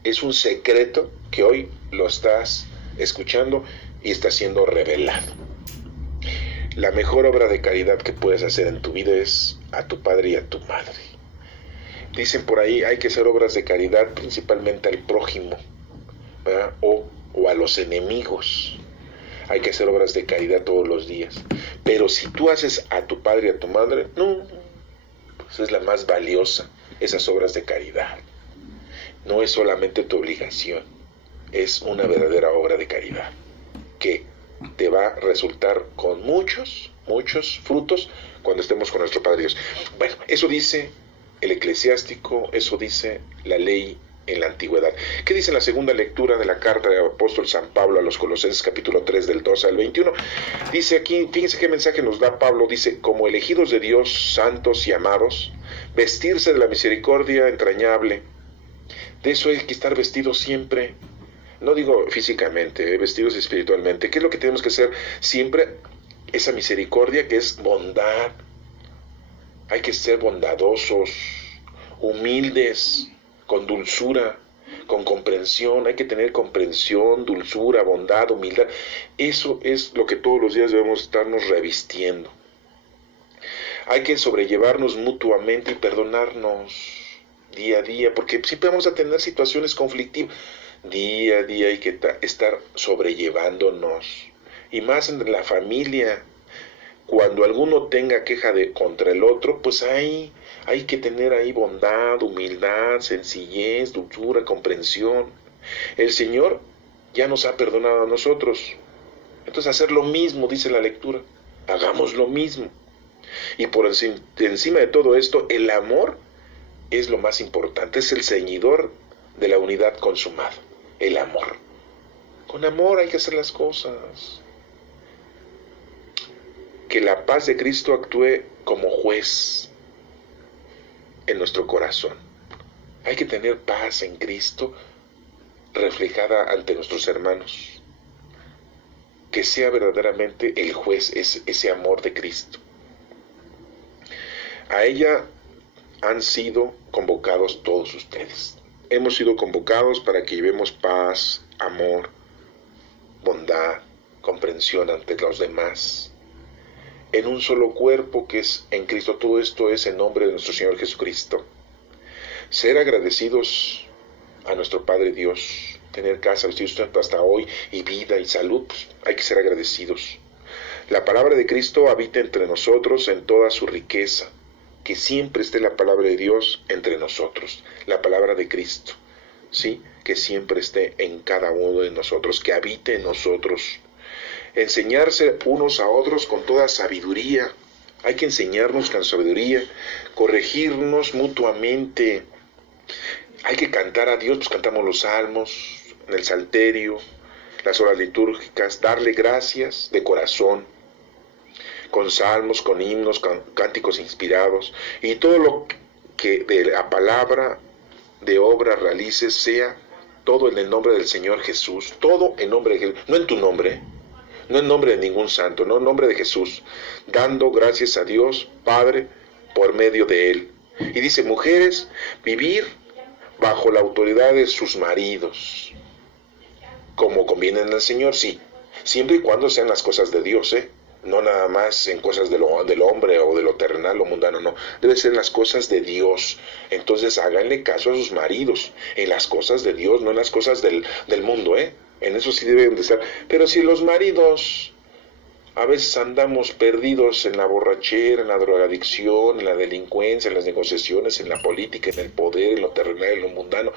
es un secreto que hoy lo estás escuchando y está siendo revelado. La mejor obra de caridad que puedes hacer en tu vida es a tu padre y a tu madre. Dicen por ahí, hay que hacer obras de caridad principalmente al prójimo, ¿verdad? O a los enemigos. Hay que hacer obras de caridad todos los días. Pero si tú haces a tu padre y a tu madre, no, pues es la más valiosa, esas obras de caridad. No es solamente tu obligación, es una verdadera obra de caridad que te va a resultar con muchos frutos cuando estemos con nuestro Padre Dios. Bueno, eso dice el eclesiástico, eso dice la ley en la antigüedad. ¿Qué dice en la segunda lectura de la carta del apóstol San Pablo a los Colosenses, capítulo 3, del 12 al 21? Dice aquí, fíjense qué mensaje nos da Pablo. Dice: como elegidos de Dios, santos y amados, vestirse de la misericordia entrañable. De eso hay que estar vestidos siempre. No digo físicamente, vestidos espiritualmente. ¿Qué es lo que tenemos que hacer siempre? Esa misericordia, que es bondad. Hay que ser bondadosos, humildes, con dulzura, con comprensión. Hay que tener comprensión, dulzura, bondad, humildad. Eso es lo que todos los días debemos estarnos revistiendo. Hay que sobrellevarnos mutuamente y perdonarnos día a día, porque siempre vamos a tener situaciones conflictivas. Día a día hay que estar sobrellevándonos. Y más en la familia. Cuando alguno tenga queja contra el otro, pues hay que tener ahí bondad, humildad, sencillez, dulzura, comprensión. El Señor ya nos ha perdonado a nosotros. Entonces hacer lo mismo, dice la lectura. Hagamos lo mismo. Y por encima de todo esto, el amor es lo más importante. Es el ceñidor de la unidad consumada. El amor. Con amor hay que hacer las cosas. Que la paz de Cristo actúe como juez en nuestro corazón. Hay que tener paz en Cristo reflejada ante nuestros hermanos. Que sea verdaderamente el juez, ese amor de Cristo. A ella han sido convocados todos ustedes. Hemos sido convocados para que llevemos paz, amor, bondad, comprensión ante los demás. En un solo cuerpo que es en Cristo. Todo esto es en nombre de nuestro Señor Jesucristo. Ser agradecidos a nuestro Padre Dios, tener casa, vestir sustento hasta hoy y vida y salud, pues hay que ser agradecidos. La palabra de Cristo habita entre nosotros en toda su riqueza. Que siempre esté la palabra de Dios entre nosotros, la palabra de Cristo, ¿sí? Que siempre esté en cada uno de nosotros, que habite en nosotros. Enseñarse unos a otros con toda sabiduría. Hay que enseñarnos con sabiduría, corregirnos mutuamente. Hay que cantar a Dios, pues cantamos los salmos, en el salterio, las horas litúrgicas, darle gracias de corazón, con salmos, con himnos, con cánticos inspirados, y todo lo que de la palabra, de obra realices, sea todo en el nombre del Señor Jesús, todo en nombre de Jesús, no en tu nombre, no en nombre de ningún santo, no en nombre de Jesús, dando gracias a Dios Padre por medio de Él. Y dice, mujeres, vivir bajo la autoridad de sus maridos, como conviene al Señor, sí, siempre y cuando sean las cosas de Dios, no nada más en cosas del hombre o de lo terrenal o mundano, no, debe ser en las cosas de Dios. Entonces háganle caso a sus maridos, en las cosas de Dios, no en las cosas del mundo, en eso sí deben de estar. Pero si los maridos a veces andamos perdidos en la borrachera, en la drogadicción, en la delincuencia, en las negociaciones, en la política, en el poder, en lo terrenal, en lo mundano,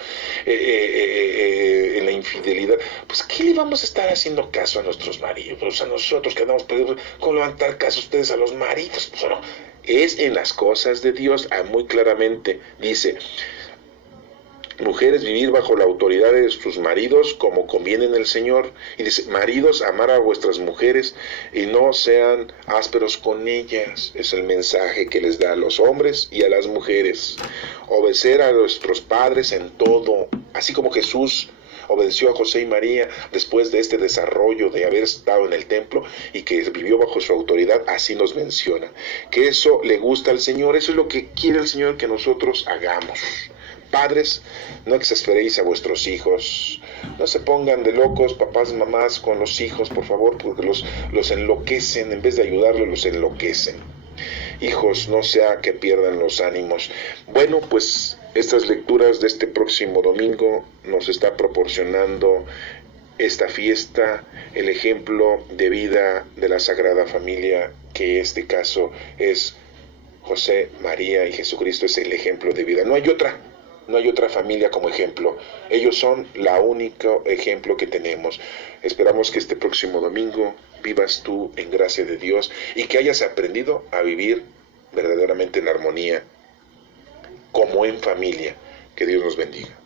en la infidelidad, pues ¿qué le vamos a estar haciendo caso a nuestros maridos? A nosotros que andamos perdidos, ¿cómo levantar caso a ustedes a los maridos? Pues no, es en las cosas de Dios. Muy claramente dice, mujeres, vivir bajo la autoridad de sus maridos como conviene en el Señor. Y dice, maridos, amar a vuestras mujeres y no sean ásperos con ellas. Es el mensaje que les da a los hombres y a las mujeres. Obedecer a nuestros padres en todo, así como Jesús obedeció a José y María después de este desarrollo de haber estado en el templo y que vivió bajo su autoridad. Así nos menciona que eso le gusta al Señor. Eso es lo que quiere el Señor que nosotros hagamos. Padres, no exasperéis a vuestros hijos, no se pongan de locos, papás, mamás, con los hijos, por favor, porque los enloquecen, en vez de ayudarlos, los enloquecen. Hijos, no sea que pierdan los ánimos. Bueno, pues estas lecturas de este próximo domingo nos está proporcionando esta fiesta, el ejemplo de vida de la Sagrada Familia, que en este caso es José, María y Jesucristo. Es el ejemplo de vida. No hay otra familia como ejemplo. Ellos son la único ejemplo que tenemos. Esperamos que este próximo domingo vivas tú en gracia de Dios y que hayas aprendido a vivir verdaderamente en armonía, como en familia. Que Dios nos bendiga.